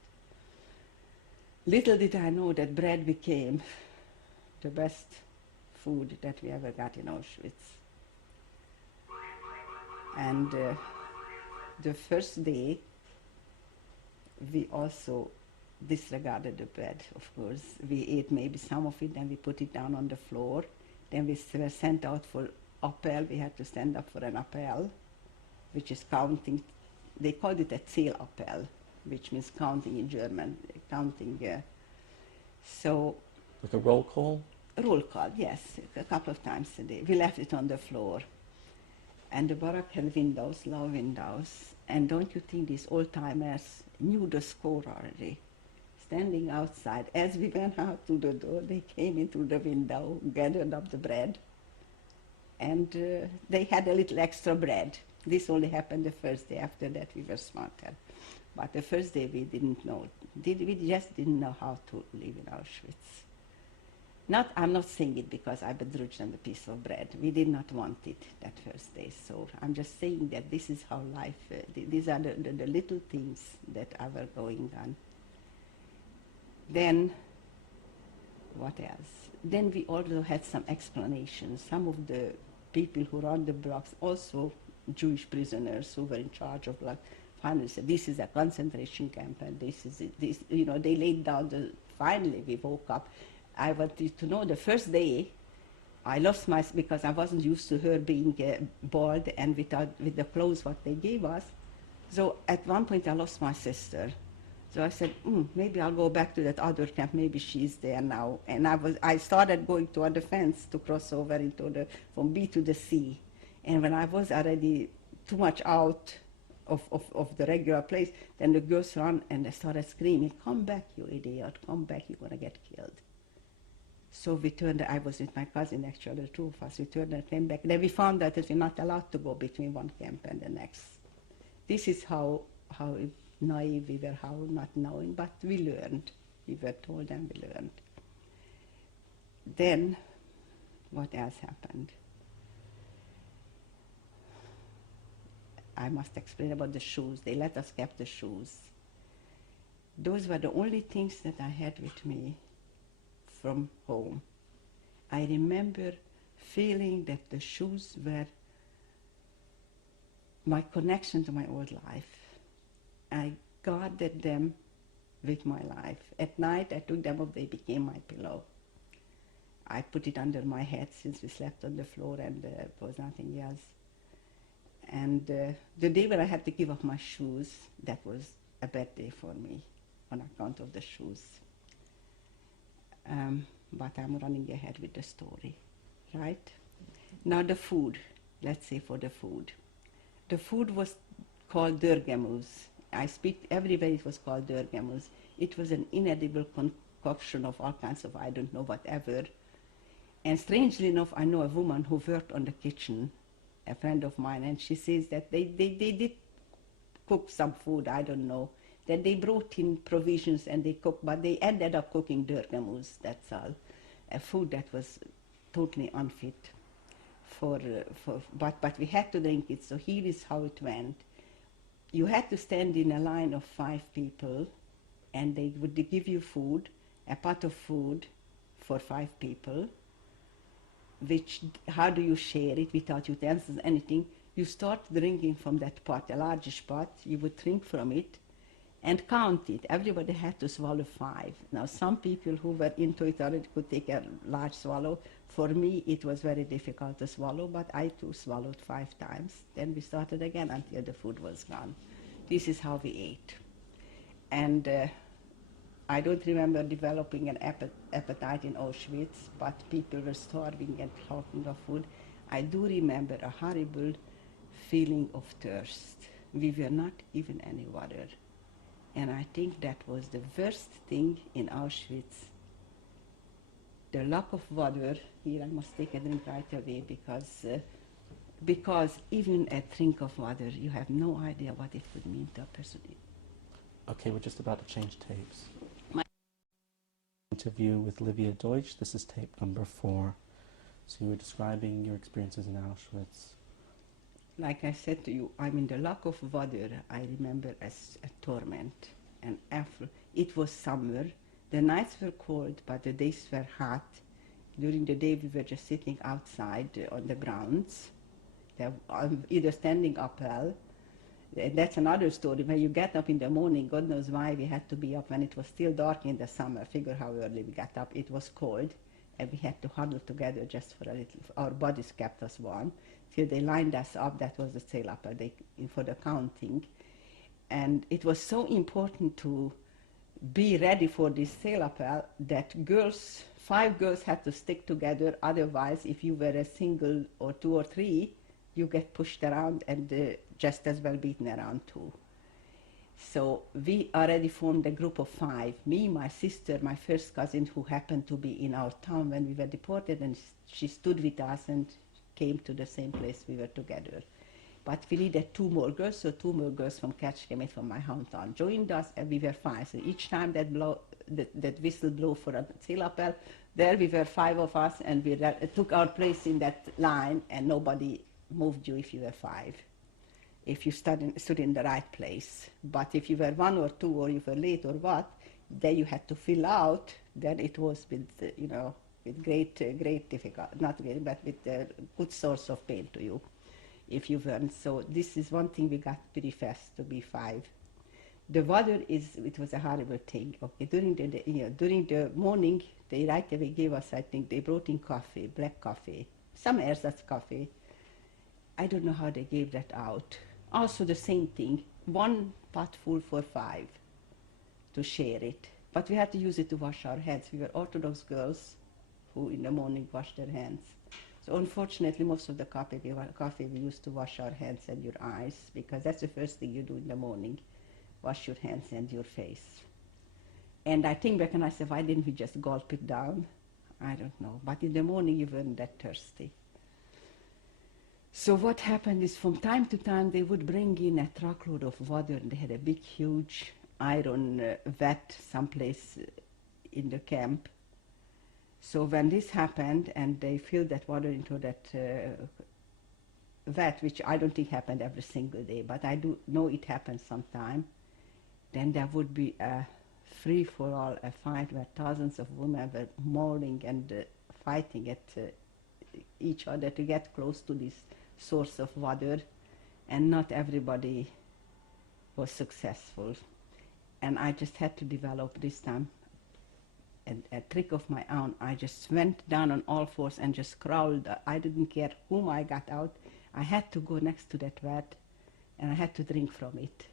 Little did I know that bread became the best food that we ever got in Auschwitz. And the first day, we also disregarded the bread, of course. We ate maybe some of it, and we put it down on the floor. Then we were sent out for appel. We had to stand up for an appel, which is counting. They called it a Zählappell, which means counting in German, counting. So. Like a roll call? Roll call, yes, a couple of times a day. We left it on the floor. And the barrack had windows, low windows. And don't you think these old-timers knew the score already? Standing outside, as we went out to the door, they came into the window, gathered up the bread, and they had a little extra bread. This only happened the first day. After that, we were smarter. But the first day, we didn't know. We just didn't know how to live in Auschwitz. I'm not saying it because I begrudged them a piece of bread. We did not want it that first day. So I'm just saying that this is how life, these are the little things that were going on. Then, what else? Then we also had some explanations. Some of the people who run the blocks, also Jewish prisoners who were in charge of like, finally said, this is a concentration camp, and this is it. This, you know, they laid down finally we woke up. I wanted to know the first day, I lost because I wasn't used to her being bald and with the clothes what they gave us. So at one point I lost my sister. So I said, maybe I'll go back to that other camp. Maybe she's there now. And I started going toward the fence to cross over from B to the C. And when I was already too much out of the regular place, then the girls ran and they started screaming, "Come back, you idiot, come back, you're gonna get killed." So we turned, I was with my cousin actually, the two of us, we turned and came back. Then we found out that we're not allowed to go between one camp and the next. This is how naive we were, how not knowing, but we learned. We were told and we learned. Then, what else happened? I must explain about the shoes. They let us keep the shoes. Those were the only things that I had with me from home. I remember feeling that the shoes were my connection to my old life. I guarded them with my life. At night I took them off, they became my pillow. I put it under my head since we slept on the floor and there was nothing else. And the day when I had to give up my shoes, that was a bad day for me on account of the shoes. But I'm running ahead with the story, right? Now the food, let's say for the food. The food was called dörgemüse. I speak everywhere it was called dörgemüse. It was an inedible concoction of all kinds of I don't know whatever. And strangely enough, I know a woman who worked on the kitchen, a friend of mine, and she says that they did cook some food, I don't know. That they brought in provisions and they cooked, but they ended up cooking dörgemüse, that's all. A food that was totally unfit but we had to drink it, so here is how it went. You had to stand in a line of 5 people, and they would give you food, a pot of food for 5 people, which, how do you share it without utensils, anything? You start drinking from that pot, a largish pot, you would drink from it, and count it. Everybody had to swallow 5. Now, some people who were into it already could take a large swallow. For me, it was very difficult to swallow, but I too swallowed 5 times. Then we started again until the food was gone. This is how we ate. And I don't remember developing an appetite in Auschwitz, but people were starving and talking of food. I do remember a horrible feeling of thirst. We were not given any water. And I think that was the worst thing in Auschwitz. The lack of water, here I must take a drink right away because even a drink of water, you have no idea what it would mean to a person. Okay, we're just about to change tapes. Interview with Livia Deutsch. This is tape number 4. So you were describing your experiences in Auschwitz. Like I said to you, I mean, the lack of water I remember as a torment. And after, it was summer. The nights were cold, but the days were hot. During the day, we were just sitting outside on the grounds, either standing up well. And that's another story. When you get up in the morning, God knows why we had to be up when it was still dark in the summer. Figure how early we got up. It was cold, and we had to huddle together just for a little. Our bodies kept us warm. Till they lined us up, that was the sail up for the counting. And it was so important to be ready for this sail up that 5 girls had to stick together. Otherwise, if you were a single or 2 or 3, you get pushed around and just as well beaten around too. So we already formed a group of 5. Me, my sister, my first cousin, who happened to be in our town when we were deported, and she stood with us and came to the same place we were together. But we needed 2 more girls, so 2 more girls from Ketchkemet, from my hometown, joined us, and we were 5. So each time that that whistle blow for a Zielappell. There we were 5 of us, and we took our place in that line, and nobody moved you if you were 5, if you stood in the right place. But if you were 1 or 2, or you were late or what, then you had to fill out. Then it was with, with great difficulty, not great, but with good source of pain to you if you weren't. So this is one thing we got pretty fast to be 5. The water it was a horrible thing. Okay, during the morning, they right away gave us, I think, they brought in coffee, black coffee, some ersatz coffee. I don't know how they gave that out. Also the same thing, 1 pot full for 5 to share it. But we had to use it to wash our hands. We were Orthodox girls who in the morning washed their hands. So unfortunately, most of the coffee we used to wash our hands and your eyes, because that's the first thing you do in the morning. Wash your hands and your face. And I think back and I said, why didn't we just gulp it down? I don't know. But in the morning, you weren't that thirsty. So what happened is from time to time, they would bring in a truckload of water, and they had a big, huge iron vat someplace in the camp. So when this happened, and they filled that water into that vat, which I don't think happened every single day, but I do know it happened sometime, then there would be a free-for-all, a fight where thousands of women were mauling and fighting at each other to get close to this source of water, and not everybody was successful. And I just had to develop this time a trick of my own. I just went down on all fours and just crawled. I didn't care whom I got out. I had to go next to that vat, and I had to drink from it.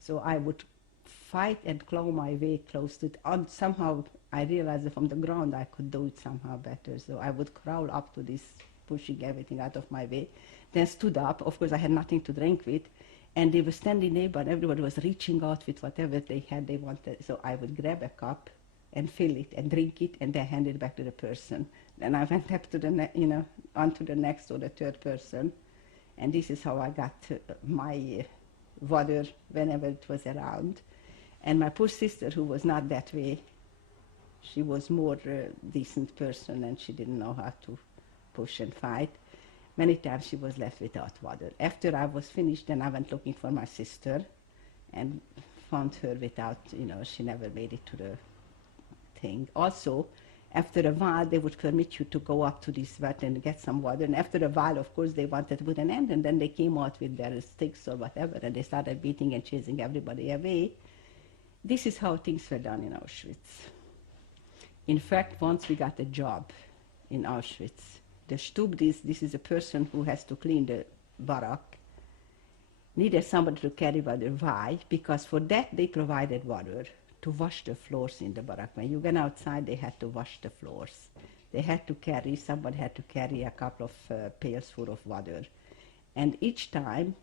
So I would fight and claw my way close to it. And somehow I realized that from the ground I could do it somehow better. So I would crawl up to this, pushing everything out of my way. Then stood up. Of course, I had nothing to drink with. And they were standing there, but everybody was reaching out with whatever they had, they wanted. So I would grab a cup and fill it and drink it, and then hand it back to the person. Then I went up to the, onto the next or the third person. And this is how I got my water whenever it was around. And my poor sister, who was not that way, she was more decent person, and she didn't know how to push and fight. Many times she was left without water. After I was finished, then I went looking for my sister and found her without, she never made it to the thing. Also, after a while, they would permit you to go up to this vat and get some water. And after a while, of course, they wanted to put an end, and then they came out with their sticks or whatever, and they started beating and chasing everybody away. This is how things were done in Auschwitz. In fact, once we got a job in Auschwitz. The Stubdis, this is a person who has to clean the barrack, needed somebody to carry water. Why? Because for that they provided water to wash the floors in the barrack. When you went outside, they had to wash the floors. Somebody had to carry a couple of pails full of water. And each time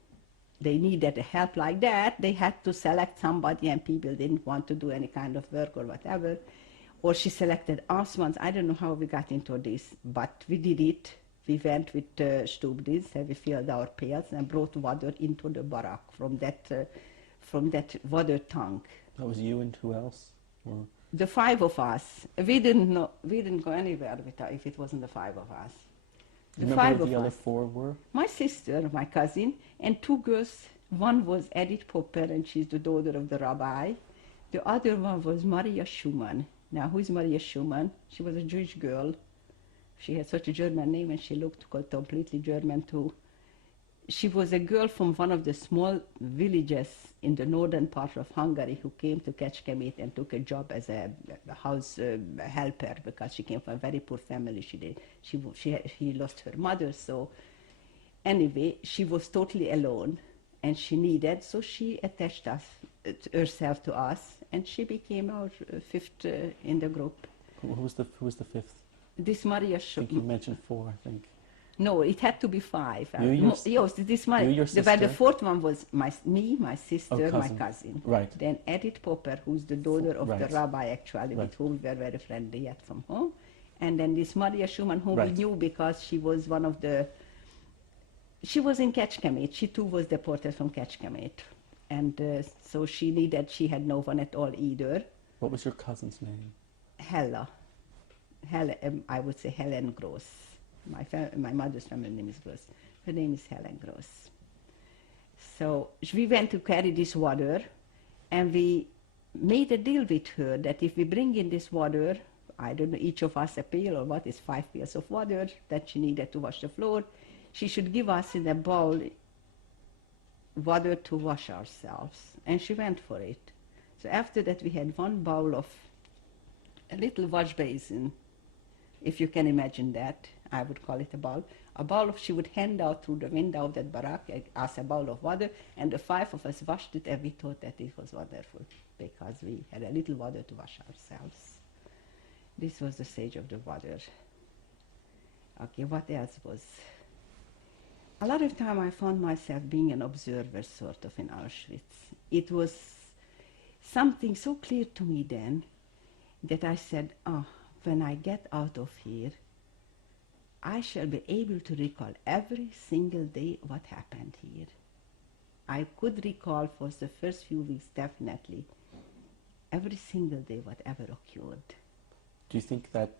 they needed help like that, they had to select somebody, and people didn't want to do any kind of work or whatever. Or she selected us once. I don't know how we got into this, but we did it. We went with Stubdis, and we filled our pails and brought water into the barrack from that water tank. That was you and who else? Or? The 5 of us. We didn't go anywhere if it wasn't the 5 of us. Do you remember who the other 4 were? My sister, my cousin, and 2 girls. One was Edith Popper, and she's the daughter of the rabbi. The other one was Maria Schumann. Now, who is Maria Schumann? She was a Jewish girl. She had such a German name, and she looked completely German too. She was a girl from one of the small villages in the northern part of Hungary who came to Kecskemét and took a job as a house helper, because she came from a very poor family. She lost her mother, so anyway, she was totally alone, and so she attached herself to us, and she became our 5th in the group. Who was the 5th? This Maria I think you mentioned 4, I think. No, it had to be 5. Your sister? The 4th one was me, my sister, my cousin. Right. Then Edith Popper, who's the daughter of the rabbi, actually, with whom we were very friendly yet from home. And then this Maria Schumann, whom we knew because she was she was in Kecskemét. She too was deported from Kecskemét. And so she had no one at all either. What was your cousin's name? Hella. I would say Helen Gross. My mother's family name is Gross. Her name is Helen Gross. So we went to carry this water, and we made a deal with her that if we bring in this water, I don't know, each of us a pail or what is 5 pails of water that she needed to wash the floor, she should give us in a bowl water to wash ourselves. And she went for it. So after that we had one bowl of a little wash basin, if you can imagine that. I would call it a bowl. A bowl she would hand out through the window of that barrack, us a bowl of water, and the 5 of us washed it, and we thought that it was wonderful because we had a little water to wash ourselves. This was the stage of the water. Okay, what else was? A lot of time I found myself being an observer sort of in Auschwitz. It was something so clear to me then that I said, oh, when I get out of here, I shall be able to recall every single day what happened here. I could recall for the first few weeks definitely every single day whatever occurred. Do you think that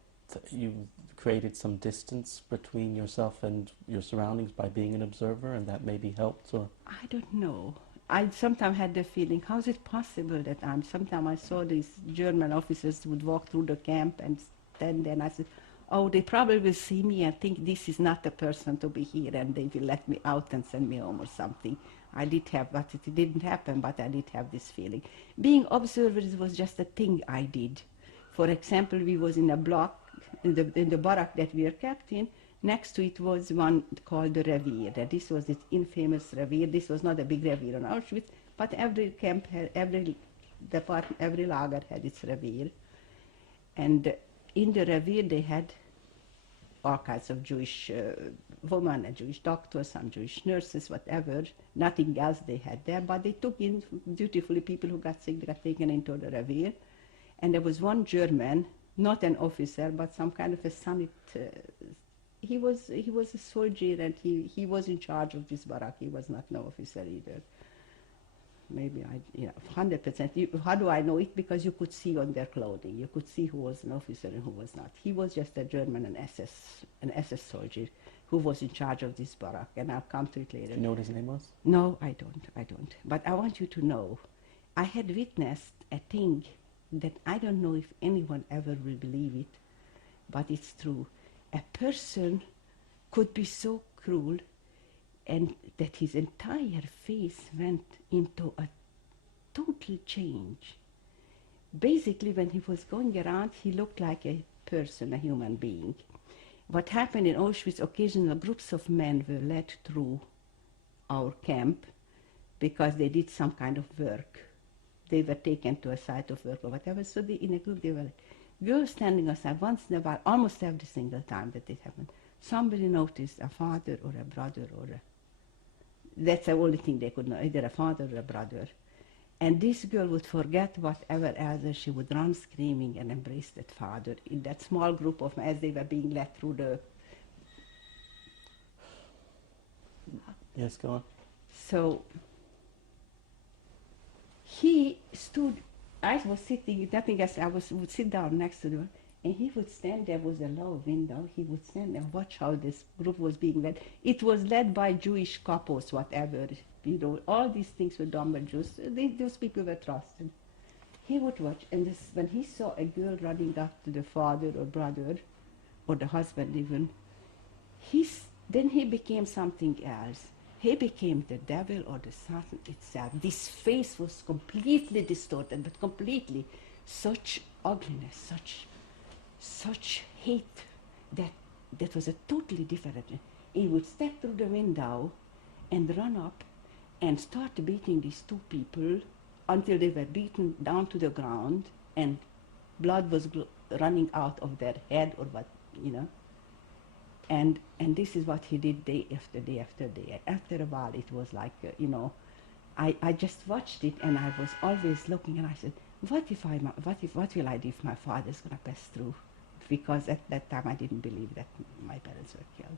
you created some distance between yourself and your surroundings by being an observer, and that maybe helped? Or I don't know. I sometimes had the feeling, how is it possible that sometimes I saw these German officers would walk through the camp and stand there, and I said, oh, they probably will see me and think this is not the person to be here, and they will let me out and send me home or something. I did have, but it didn't happen, but I did have this feeling. Being observers was just a thing I did. For example, we was in a block, in the barrack that we were kept in. Next to it was one called the Revier. This was its infamous Revier. This was not a big Revier on Auschwitz, but every camp had, every department, every lager had its Revier. And in the Revier they had all kinds of Jewish women and Jewish doctors, some Jewish nurses, whatever. Nothing else they had there, but they took in dutifully people who got sick, they got taken into the Revier. And there was one German, not an officer, but some kind of a summit. He was a soldier, and he was in charge of this barrack. He was not no officer either. Maybe 100%. How do I know it? Because you could see on their clothing. You could see who was an officer and who was not. He was just a German, an SS soldier who was in charge of this barrack, and I'll come to it later. Do you know what his name was? No, I don't. But I want you to know, I had witnessed a thing that I don't know if anyone ever will believe it, but it's true. A person could be so cruel and that his entire face went into a total change. Basically, when he was going around, he looked like a person, a human being. What happened in Auschwitz, occasional groups of men were led through our camp because they did some kind of work. They were taken to a site of work or whatever, so in a group they were girls standing aside once in a while, almost every single time that it happened. Somebody noticed a father or a brother that's the only thing they could know, either a father or a brother. And this girl would forget whatever else, and she would run screaming and embrace that father in that small group of, as they were being led through the... Yes, go on. So he stood, I was sitting, nothing else, would sit down next to them, and he would stand, there was a low window, he would stand and watch how this group was being led. It was led by Jewish couples, whatever, all these things were done by Jews. Those people were trusted. He would watch, and when he saw a girl running up to the father or brother, or the husband even, then he became something else. He became the devil or the Satan itself. This face was completely distorted, but completely. Such ugliness, such hate, that was a totally different. He would step through the window and run up and start beating these two people until they were beaten down to the ground and blood was running out of their head or what, And this is what he did day after day after day. After a while, it was like, I just watched it, and I was always looking, and I said, what will I do if my father's going to pass through? Because at that time, I didn't believe that my parents were killed.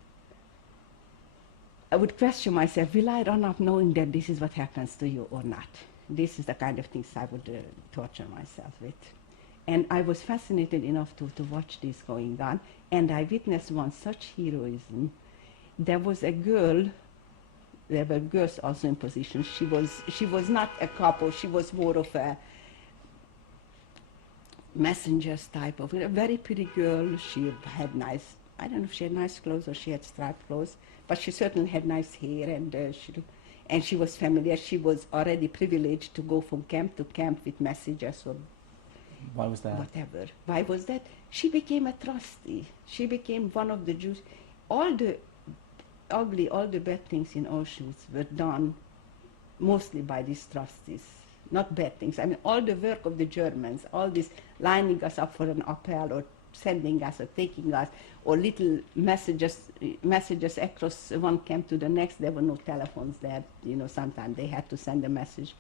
I would question myself, will I run up knowing that this is what happens to you or not? This is the kind of things I would torture myself with. And I was fascinated enough to watch this going on. And I witnessed one such heroism. There was a girl, there were girls also in position. She was not a couple, she was more of a messenger's type of, a very pretty girl. She had nice, I don't know if she had nice clothes or she had striped clothes, but she certainly had nice hair, and she was familiar. She was already privileged to go from camp to camp with messages or Why was that? whatever. Why was that? She became a trustee. She became one of the Jews. All the bad things in Auschwitz were done mostly by these trustees. Not bad things. I mean, all the work of the Germans, all this lining us up for an appel or sending us or taking us, or little messages across one camp to the next. There were no telephones there. Sometimes they had to send a message.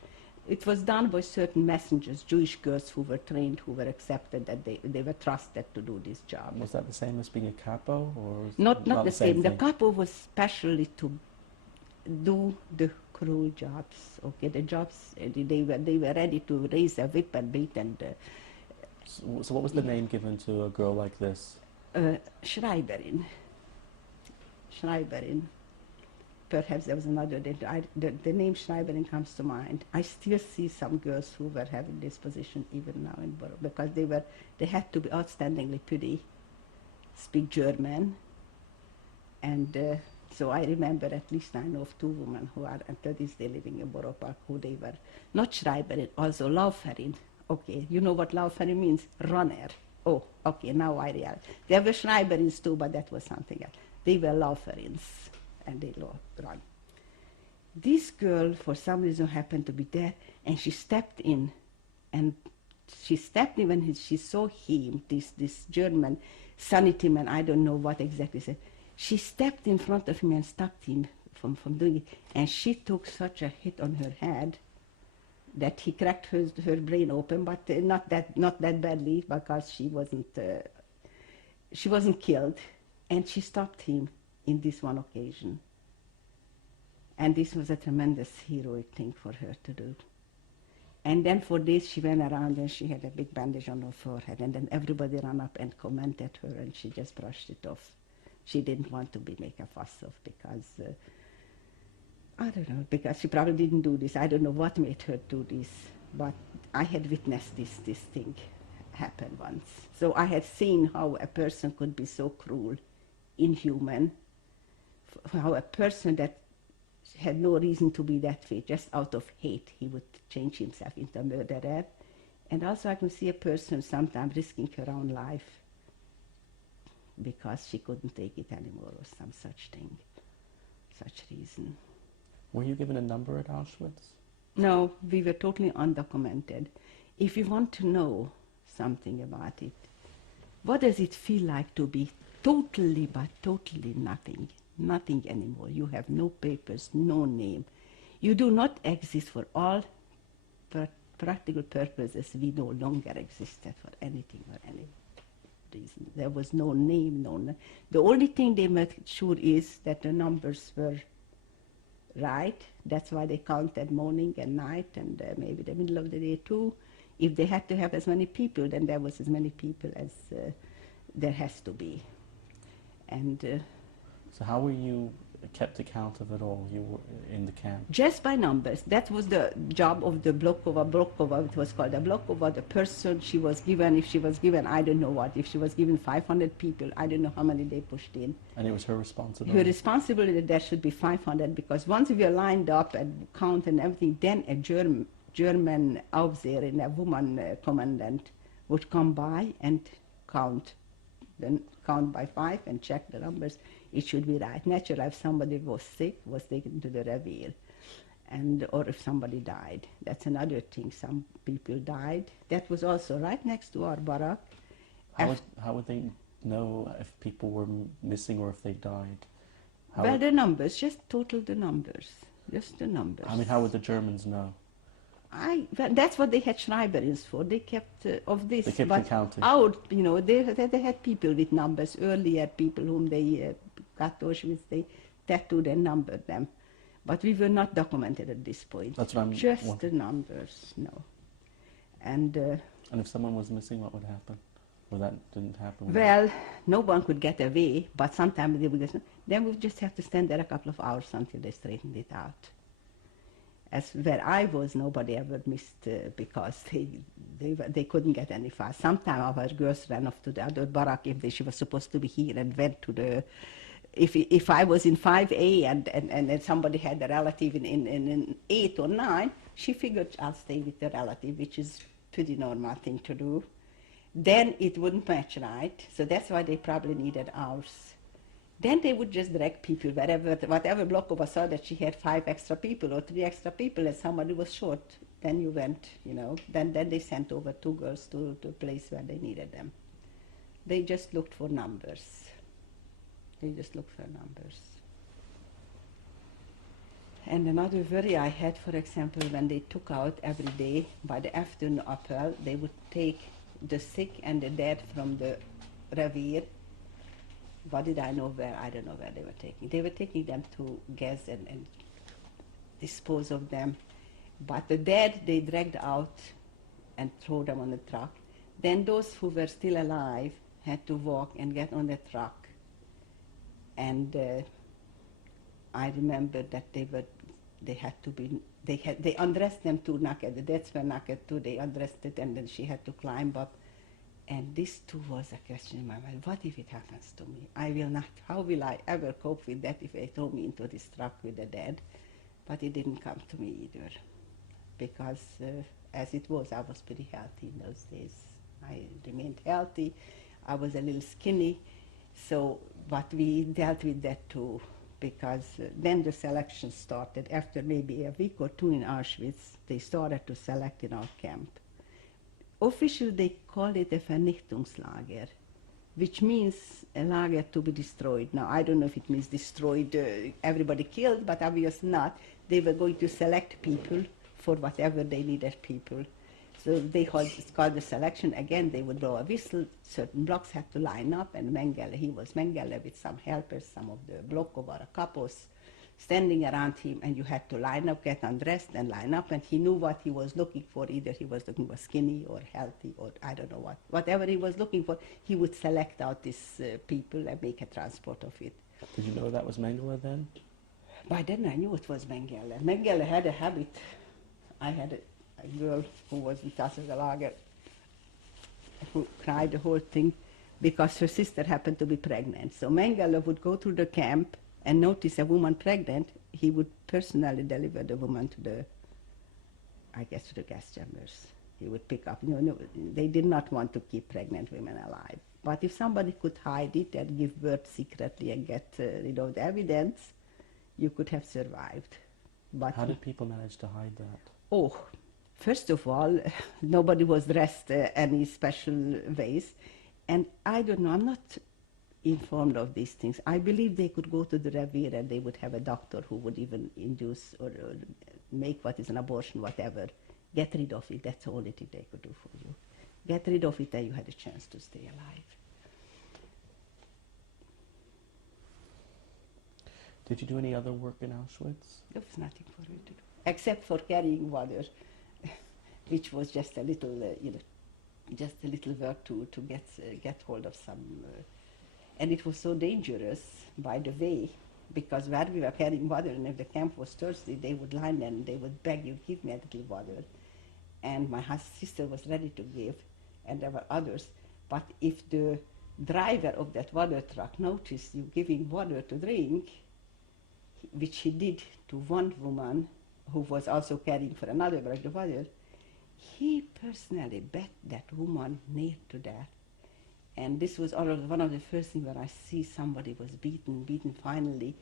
It was done by certain messengers, Jewish girls who were trained, who were accepted, that they were trusted to do this job. Was that the same as being a capo, or Not the same. The thing? capo was specially to do the cruel jobs. Okay, the jobs they were ready to raise a whip and beat and. So what was the name given to a girl like this? Schreiberin. Perhaps there was another. The name Schreiberin comes to mind. I still see some girls who were having this position even now in Borough, because they had to be outstandingly pretty, speak German, and so I remember, at least I know of two women who are until this day living in Borough Park, who they were not Schreiberin, also Lauferin. Okay, you know what Lauferin means? Runner. Oh, okay, now I realize. There were Schreiberins too, but that was something else. They were Lauferins, and they run. This girl, for some reason, happened to be there, and she stepped in, when she saw him, this German sanity man, I don't know what exactly said. She stepped in front of him and stopped him from doing it, and she took such a hit on her head that he cracked her brain open, but not that badly, because she wasn't killed, and she stopped him in this one occasion. And this was a tremendous heroic thing for her to do. And then for days she went around and she had a big bandage on her forehead, and then everybody ran up and commented her, and she just brushed it off. She didn't want to make a fuss of, because I don't know, because she probably didn't do this. I don't know what made her do this, but I had witnessed this thing happen once. So I had seen how a person could be so cruel, inhuman, how a person that had no reason to be that way, just out of hate, he would change himself into a murderer. And also I can see a person sometimes risking her own life because she couldn't take it anymore, or some such thing, such reason. Were you given a number at Auschwitz? No, we were totally undocumented. If you want to know something about it, what does it feel like to be totally nothing anymore? You have no papers, no name. You do not exist for all practical purposes. We no longer existed for anything or any reason. There was no name, The only thing they made sure is that the numbers were right. That's why they counted morning and night, and maybe the middle of the day too. If they had to have as many people, then there was as many people as there has to be. And so how were you kept account of it all? You were in the camp? Just by numbers. That was the job of the Blokova, it was called a Blokova, the person she was given. If she was given, I don't know what, if she was given 500 people, I don't know how many they pushed in. And it was her responsibility? Her responsibility that there should be 500, because once we were lined up and count and everything, then a German Aufseherin, a woman commandant, would come by and count. Then count by 5 and check the numbers. It should be right. Naturally, if somebody was sick, was taken to the reveal, or if somebody died. That's another thing. Some people died. That was also right next to our barrack. How would they know if people were missing or if they died? Well, the numbers, just total the numbers, just the numbers. I mean, how would the Germans know? Well, that's what they had Schreiberins for. They kept of this. They kept counting. They had people with numbers. Earlier, people whom they got to Auschwitz, they tattooed and numbered them. But we were not documented at this point. That's what I'm just the numbers, no. And And if someone was missing, what would happen? Or that didn't happen? Well, no one could get away, but sometimes they would just, then we just have to stand there a couple of hours until they straightened it out. As where I was, nobody ever missed because they couldn't get any far. Sometimes our girls ran off to the other barrack if she was supposed to be here and went to the. If I was in 5A and then somebody had a relative in 8 or 9, she figured I'll stay with the relative, which is pretty normal thing to do. Then it wouldn't match right, so that's why they probably needed hours. Then they would just drag people wherever, whatever Blokova saw that she had 5 extra people or 3 extra people and somebody was short, then you went, then they sent over 2 girls to a place where they needed them. They just looked for numbers. And another worry I had, for example, when they took out every day, by the afternoon appel, they would take the sick and the dead from the revier. What did I know where? I don't know where they were taking. They were taking them to gas and dispose of them. But the dead, they dragged out and throw them on the truck. Then those who were still alive had to walk and get on the truck. And I remember that they undressed them too naked. The deads were naked too. They undressed it, and then she had to climb up. And this too was a question in my mind. What if it happens to me? How will I ever cope with that if they throw me into this truck with the dead? But it didn't come to me either. Because as it was, I was pretty healthy in those days. I remained healthy. I was a little skinny. But we dealt with that too, because then the selection started. After maybe a week or 2 in Auschwitz, they started to select in our camp. Officially, they called it a Vernichtungslager, which means a lager to be destroyed. Now, I don't know if it means destroyed, everybody killed, but obviously not. They were going to select people for whatever they needed people. So it's called the selection. Again, they would blow a whistle. Certain blocks had to line up, and he was Mengele with some helpers, some of the Blokova couples standing around him, and you had to line up, get undressed, and line up, and he knew what he was looking for. Either he was looking for skinny or healthy, or I don't know what. Whatever he was looking for, he would select out these people and make a transport of it. Did you know that was Mengele then? By then I knew it was Mengele. Mengele had a habit. I had a girl who was in Tasselgelager who cried the whole thing because her sister happened to be pregnant. So Mengele would go through the camp and notice a woman pregnant. He would personally deliver the woman to the gas chambers. He would pick up. They did not want to keep pregnant women alive. But if somebody could hide it and give birth secretly and get rid of the evidence, you could have survived. But how did people manage to hide that? Oh, first of all, nobody was dressed any special ways. And I don't know, I'm not informed of these things. I believe they could go to the revier and they would have a doctor who would even induce or make what is an abortion, whatever. Get rid of it, that's the only thing they could do for you. Get rid of it and you had a chance to stay alive. Did you do any other work in Auschwitz? There was nothing for me to do, except for carrying water, which was just a little, just a little work to get hold of some. And it was so dangerous, by the way, because where we were carrying water, and if the camp was thirsty, they would line and they would beg you, give me a little water. And my sister was ready to give, and there were others. But if the driver of that water truck noticed you giving water to drink, which he did to one woman who was also carrying for another bag of water, he personally bet that woman near to death. And this was one of the first things where I see somebody was beaten finally.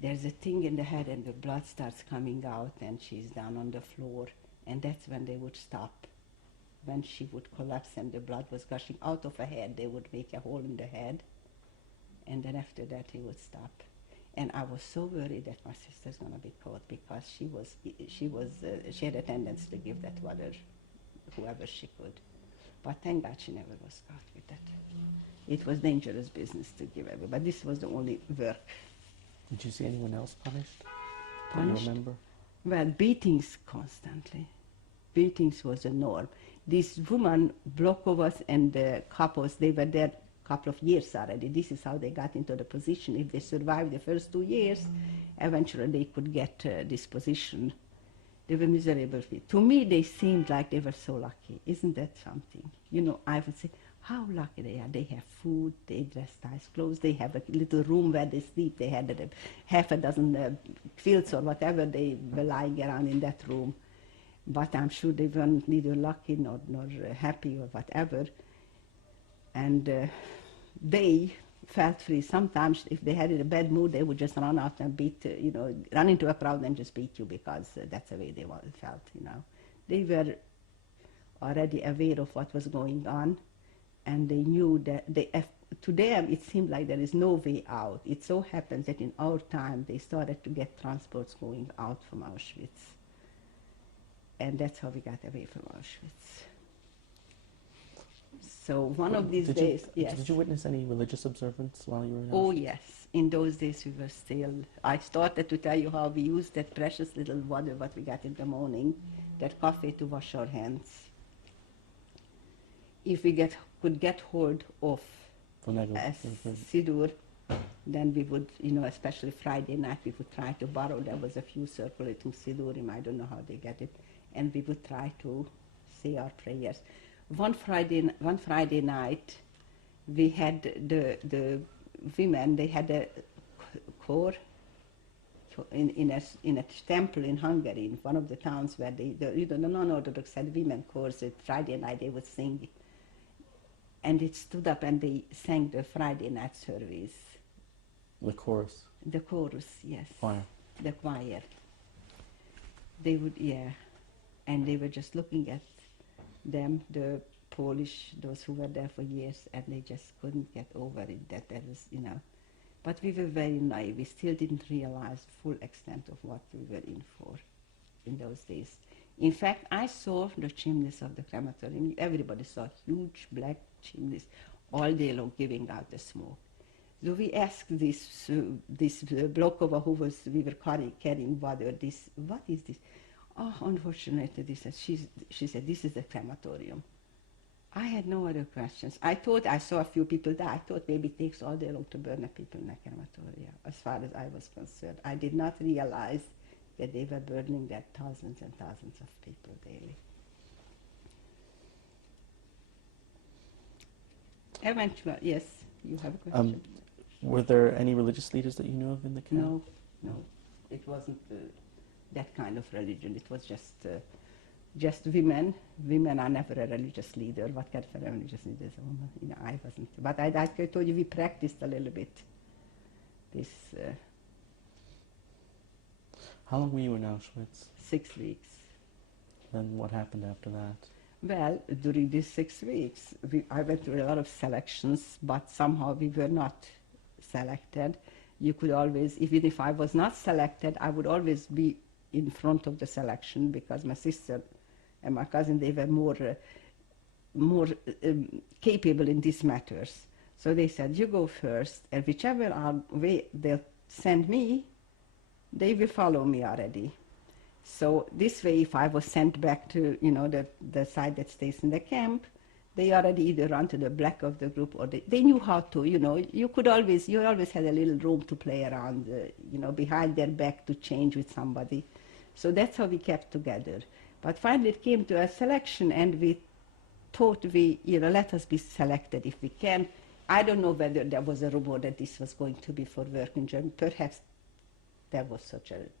There's a thing in the head and the blood starts coming out and she's down on the floor. And that's when they would stop. When she would collapse and the blood was gushing out of her head, they would make a hole in the head. And then after that he would stop. And I was so worried that my sister's going to be caught because she had a tendency to give that water whoever she could. But thank God she never was caught with that. It was dangerous business to give away, but this was the only work. Did you see anyone else punished? Punished? Do you remember? Well, beatings constantly. Beatings was a norm. these women, Blokovas and the couples, they were there a couple of years already. This is how they got into the position. If they survived the first 2 years, eventually they could get this position. They were miserable. To me, they seemed like they were so lucky. Isn't that something? You know, I would say, how lucky they are. They have food, they dress nice clothes, they have a little room where they sleep. They had half a dozen quilts or whatever they were lying around in that room. But I'm sure they weren't neither lucky nor happy or whatever. And they felt free. Sometimes if they had a bad mood, they would just run out and beat, run into a crowd and just beat you because that's the way they felt, They were already aware of what was going on, and they knew that to them it seemed like there is no way out. It so happens that in our time they started to get transports going out from Auschwitz. And that's how we got away from Auschwitz. So one of these days, yes. Did you witness any religious observance while you were in Auschwitz? Oh, yes. In those days we were still, I started to tell you how we used that precious little water what we got in the morning, that coffee to wash our hands. If we could get hold of a Siddur, then we would, especially Friday night, we would try to borrow. There was a few circulating Siddurim, I don't know how they get it, and we would try to say our prayers. One Friday night, we had the women. They had a choir in a temple in Hungary, in one of the towns where the non-Orthodox had women chorus. Friday night they would sing, and it stood up and they sang the Friday night service. The chorus. The chorus, yes. Choir. The choir. They would, and they were just looking at them, the Polish, those who were there for years, and they just couldn't get over it, that there was, But we were very naive. We still didn't realize the full extent of what we were in for in those days. In fact, I saw the chimneys of the crematorium. Everybody saw huge black chimneys all day long giving out the smoke. So we asked this Blokova, we were carrying water, what is this? Oh, unfortunately, she said, this is the crematorium. I had no other questions. I thought I saw a few people die. I thought maybe it takes all day long to burn the people in the crematorium, as far as I was concerned. I did not realize that they were burning there thousands and thousands of people daily. Eventually, yes, you have a question. Were there any religious leaders that you know of in the camp? No. It wasn't that kind of religion. It was just women. Women are never a religious leader. What kind of a religious leader is a woman? I wasn't. But I told you we practiced a little bit. This. How long were you in Auschwitz? 6 weeks. Then what happened after that? Well, during these 6 weeks, I went through a lot of selections, but somehow we were not selected. You could always, even if I was not selected, I would always be in front of the selection because my sister and my cousin, they were more capable in these matters. So they said, you go first, and whichever way they'll send me, they will follow me already. So this way, if I was sent back to, the side that stays in the camp, they already either run to the back of the group or they knew how to, you always had a little room to play around, behind their back to change with somebody. So that's how we kept together. But finally it came to a selection and we thought let us be selected if we can. I don't know whether there was a rumor that this was going to be for work in Germany. Perhaps there was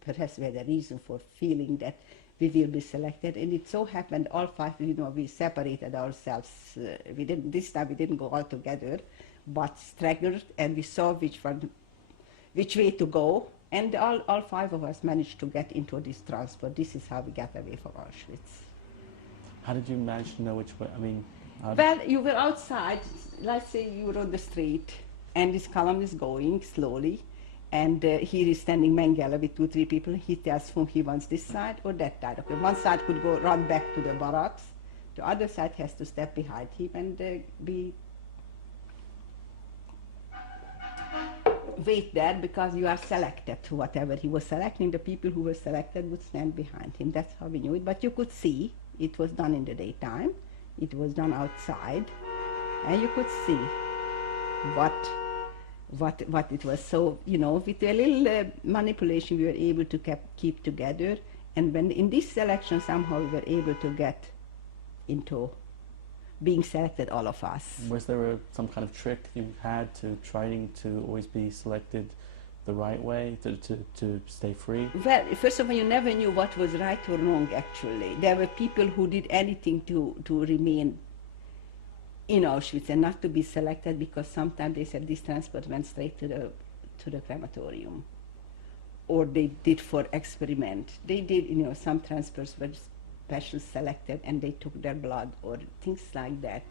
perhaps we had a reason for feeling that we will be selected, and it so happened all 5, we separated ourselves. This time we didn't go all together, but straggled, and we saw which way to go, and all 5 of us managed to get into this transport. This is how we got away from Auschwitz. How did you manage to know which way? Well, you were outside. Let's say you were on the street, and this column is going slowly. And here is standing Mengele with 2-3 people. He tells whom he wants this side or that side. Okay, one side could run back to the barracks. The other side has to step behind him and wait there because you are selected to whatever he was selecting. The people who were selected would stand behind him. That's how we knew it. But you could see it was done in the daytime. It was done outside, and you could see what it was. So, you know, with a little manipulation, we were able to keep together. And when in this selection, somehow we were able to get into being selected, all of us. Was there some kind of trick you had to trying to always be selected the right way, to stay free? Well, first of all, you never knew what was right or wrong, actually. There were people who did anything to remain in Auschwitz and not to be selected, because sometimes they said this transport went straight to the crematorium. Or they did for experiment. They did, you know, some transports were special selected and they took their blood or things like that.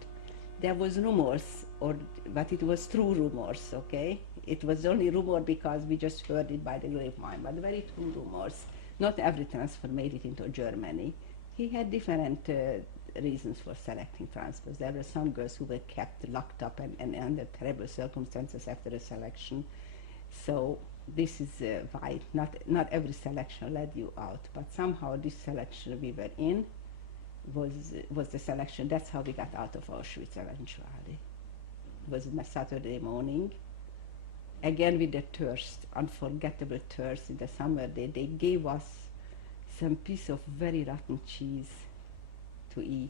There was rumors, but it was true rumors, okay? It was only rumor because we just heard it by the grapevine, but very true rumors. Not every transfer made it into Germany. He had different reasons for selecting transfers. There were some girls who were kept locked up and under terrible circumstances after a selection. So this is why not every selection led you out, but somehow this selection we were in was the selection. That's how we got out of Auschwitz eventually. It was on a Saturday morning. Again with the thirst, unforgettable thirst in the summer day. They gave us some piece of very rotten cheese to eat,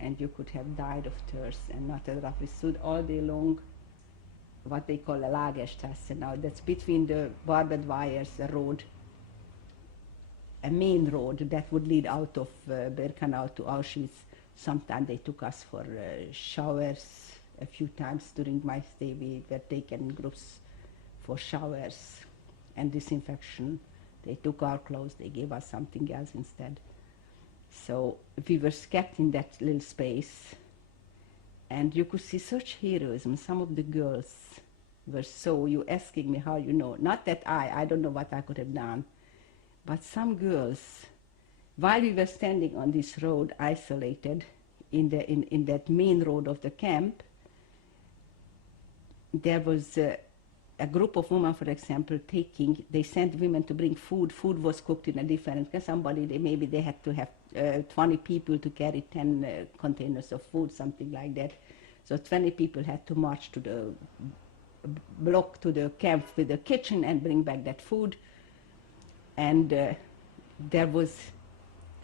and you could have died of thirst and not enough. We stood all day long, what they call a Lagerstrasse now. That's between the barbed wires, a road, a main road that would lead out of Birkenau to Auschwitz. Sometimes they took us for showers. A few times during my stay we were taken in groups for showers and disinfection. They took our clothes, they gave us something else instead. So we were kept in that little space, and you could see such heroism. Some of the girls were so, you asking me how you know, not that I don't know what I could have done, but some girls, while we were standing on this road isolated in that main road of the camp, there was a group of women, for example, they sent women to bring food. Food was cooked in a different, maybe they had to have 20 people to carry 10 containers of food, something like that. So 20 people had to march to the block, to the camp with the kitchen and bring back that food. And there was...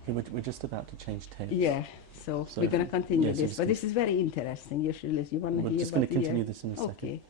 We're just about to change tapes. Yeah, so we're going to continue yes, this. But this is very interesting. You should listen. You want to hear about We're just going to continue this in a second. Okay.